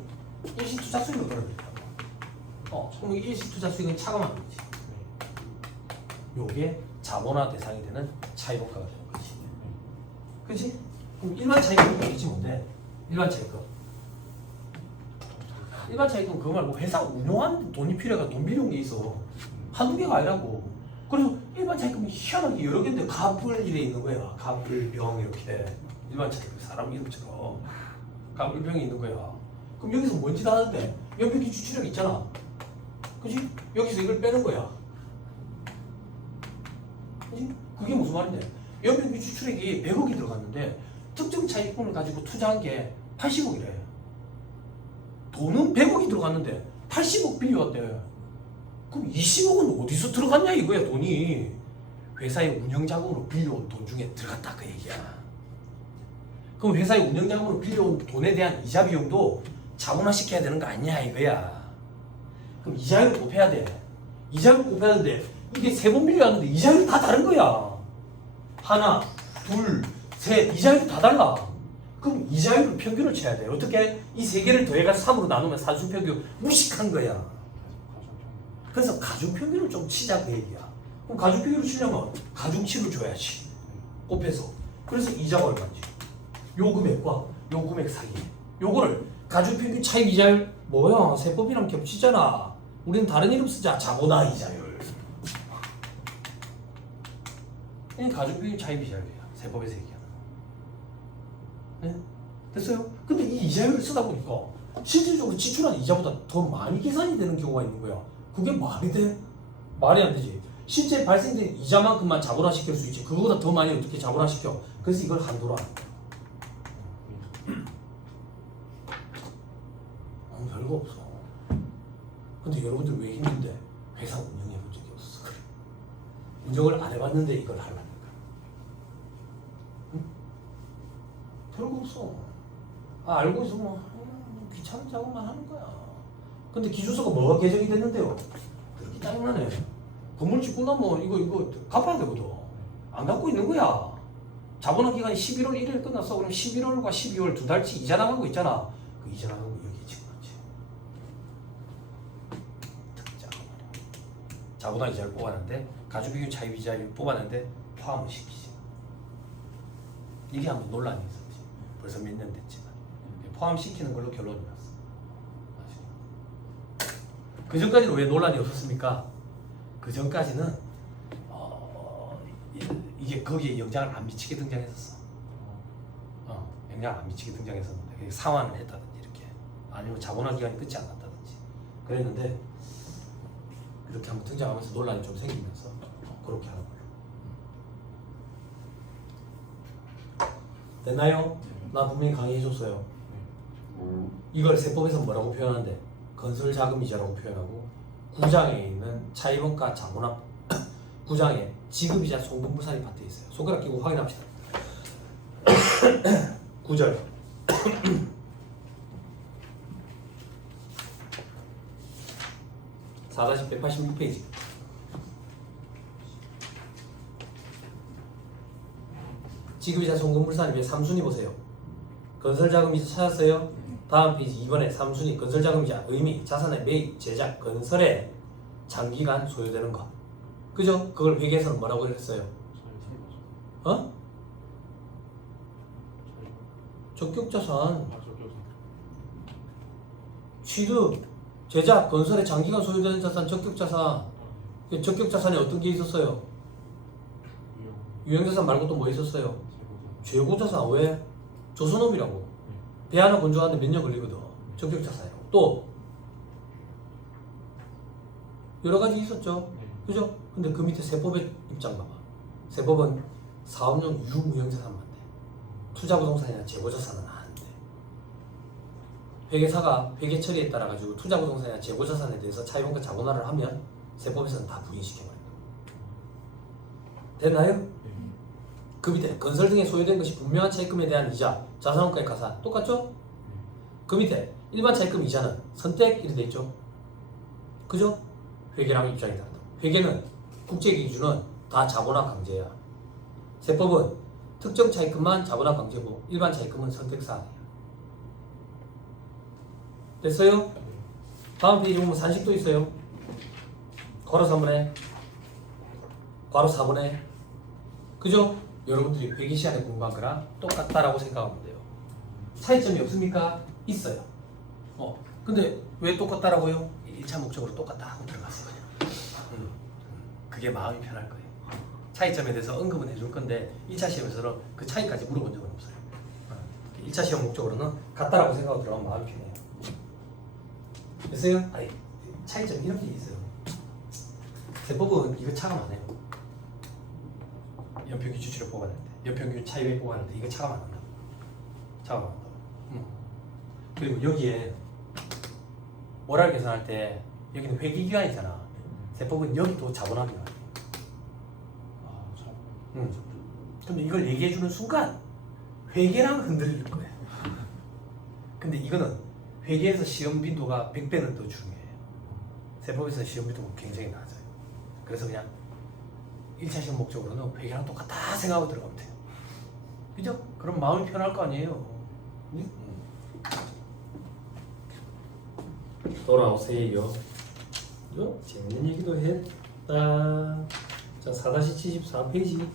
일시 투자 수익을 걸어버린다고. 그럼 일시 투자 수익은 차감하는 거지. 요게 자본화 대상이 되는 차입업가가 되는 거지. 그렇지? 그럼 일반 차입금은 뭐지 뭔데? 일반 차입금. 일반 차입금 그거 말고 회사 운영하는 돈이 필요해가 돈 빌려온 게 있어. 한두 개가 아니라고. 그래서 일반 차입금이 희한하게 여러 개인데 갑을 이래 있는 거야. 갑을병 이렇게. 일반 차입금 사람 이름처럼 갑을병이 있는 거야. 그럼 여기서 뭔 짓 하는데? 연평균 지출액 있잖아. 그지? 여기서 이걸 빼는 거야. 그지? 그게 무슨 말인데? 연평균 지출액이 100억이 들어갔는데 특정 차입금을 가지고 투자한 게 80억이래. 돈은 100억이 들어갔는데 80억 빌려왔대. 그럼 20억은 어디서 들어갔냐 이거야 돈이. 회사의 운영자금으로 빌려온 돈 중에 들어갔다 그 얘기야. 그럼 회사의 운영자금으로 빌려온 돈에 대한 이자 비용도 자본화 시켜야 되는 거 아니냐 이거야. 그럼 이자율을 곱해야 돼. 이자율을 곱해야 되는데 이게 3번 빌려왔는데 이자율이 다 다른 거야. 하나, 둘, 셋 이자율이 다 달라. 그럼 이자율을 평균을 쳐야 돼. 어떻게? 이 세 개를 더해가지고 3으로 나누면 산수평균 무식한 거야. 그래서 가중평균을 좀 치자 그 얘기야. 그럼 가중평균을 치려면 가중치를 줘야지. 곱해서. 그래서 이자가 얼마인지. 요 금액과 요 금액 사이에. 요거를 가중평균 차입 이자율 뭐야? 세법이랑 겹치잖아. 우리는 다른 이름 쓰자. 자본화 이자율. 이게 가중평균 차입 이자율이야. 세법에서 얘기하는 거. 네? 됐어요? 근데 이 이자율을 쓰다 보니까 실질적으로 지출한 이자보다 더 많이 계산이 되는 경우가 있는 거야. 그게 말이 돼? 말이 안 되지. 실제 발생된 이자만큼만 자본화시킬 수 있지. 그거보다 더 많이 어떻게 자본화시켜? 그래서 이걸 한도로 하는 거야. 별거 없어. 근데 여러분들 왜 힘든데? 회사 운영해 본 적이 없어. 그래. 운영을 안 해봤는데 이걸 하려니까. 응? 별거 없어. 알고 있으면 귀찮은 작업만 하는 거야. 근데 기준서가 뭐가 개정이 됐는데요? 그렇게 짜증나네. 건물주 끝나면 이거 갚아야 되거든. 안 갚고 있는 거야. 자본화 기간이 11월 1일 끝났어. 그럼 11월과 12월 두 달치 이자 나간 거 있잖아. 그 이자 나간 거 여기에 집어넣지. 자본화 이자를 뽑았는데 가중비율 차입 이자를 뽑았는데 포함을 시키지. 이게 한번 논란이 있었지. 벌써 몇 년 됐지만 포함시키는 걸로 결론이 났어. 그 전까지는 왜 논란이 없었습니까? 그 전까지는 이게 거기에 영향을 안 미치게 등장했었어. 영향을 안 미치게 등장했었는데 상환을 했다든지 이렇게 아니면 자본화 기간이 끝이 안 났다든지 그랬는데 이렇게 한번 등장하면서 논란이 좀 생기면서 그렇게 하는 거예요. 됐나요? 나 분명히 강의해줬어요. 이걸 세법에서 뭐라고 표현하는데 건설자금이자라고 표현하고 9장에 있는 차입원가 자본화 9장에 지급이자 송금부산이 파트에 있어요. 손가락 끼고 확인합시다. 9절 4-186페이지 지급이자 송금부산이 3순위 보세요. 건설자금이자 찾았어요? 다음 페이지 2번에 3순위 건설자금이자 의미, 자산의 매입, 제작, 건설에 장기간 소요되는 것. 그죠? 그걸 회계에서는 뭐라고 그랬어요? 어? 적격자산, 취득, 제작, 건설에 장기간 소요되는 자산, 적격자산. 적격자산에 어떤 게 있었어요? 유형자산 말고 또 뭐 있었어요? 재고자산. 왜? 조선업이라고. 배 하나 건조하는데 몇 년 걸리거든. 적격자산이라고. 또 여러 가지 있었죠. 그죠? 근데 그 밑에 세법의 입장 봐봐. 세법은 사업용 유무형자산만 돼. 투자부동산이나 재고자산은 안 돼. 회계사가 회계 처리에 따라 가지고 투자부동산이나 재고자산에 대해서 차입원가 자본화를 하면 세법에서는 다 부인시켜버린다. 됐나요? 그 밑에 건설 등에 소요된 것이 분명한 차입금에 대한 이자, 자산원가의 가산 똑같죠? 그 밑에 일반 차입금 이자는 선택 이렇게 돼 있죠. 그죠? 회계랑 입장이 다르다. 회계는 국제 기준은 다 자본화 강제야. 세법은 특정 차입금만 자본화 강제고 일반 차입금은 선택 사항이야. 됐어요? 다음 페이지 보면 산식도 있어요. 괄호 3번에 괄호 4번에 그죠? 여러분들이 회계 시간에 공부한 거랑 똑같다라고 생각하면 돼요. 차이점이 없습니까? 있어요. 근데 왜 똑같다라고요? 1차 목적으로 똑같다 하고 들어갔어요. 그게 마음이 편할 거예요. 차이점에 대해서 언급은 해줄 건데 1차 시험에서는 그 차이까지 물어본 적은 없어요. 1차 시험 목적으로는 같다라고 생각하고 들어가면 마음이 편해요. 됐어요? 아니, 차이점 이런 게 있어요. 세법은 이거 차감 안 해요. 연평균 수치를 뽑아낼 때, 연평균 차이를 뽑아낼 때 이거 차감 안 한다. 차감 안 한다. 그리고 여기에 모랄 계산할 때 여기는 회계기간이잖아. 세법은 여기도 자본화기간. 근데 이걸 얘기해주는 순간 회계랑 흔들릴 거야. 근데 이거는 회계에서 시험 빈도가 100배는 더 중요해요. 세법에서 시험 빈도가 굉장히 낮아요. 그래서 그냥 1차 시험 목적으로는 회계랑 똑같다 생각하고 들어가면 돼요. 그죠? 그럼 마음이 편할 거 아니에요. 돌아오세요. 재밌는 얘기도 했다. 자, 4-74페이지.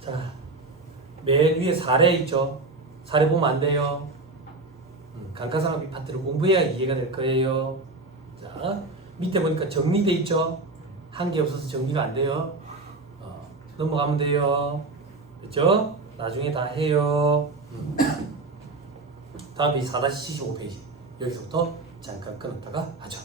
자, 맨 위에 사례 있죠? 사례 보면 안 돼요. 감가상각비 파트를 공부해야 이해가 될 거예요. 자, 밑에 보니까 정리돼 있죠? 한 개 없어서 정리가 안 돼요. 넘어가면 돼요. 그렇죠? 나중에 다 해요. 다음이 4-75페이지. 여기서부터 잠깐 끊었다가 하죠.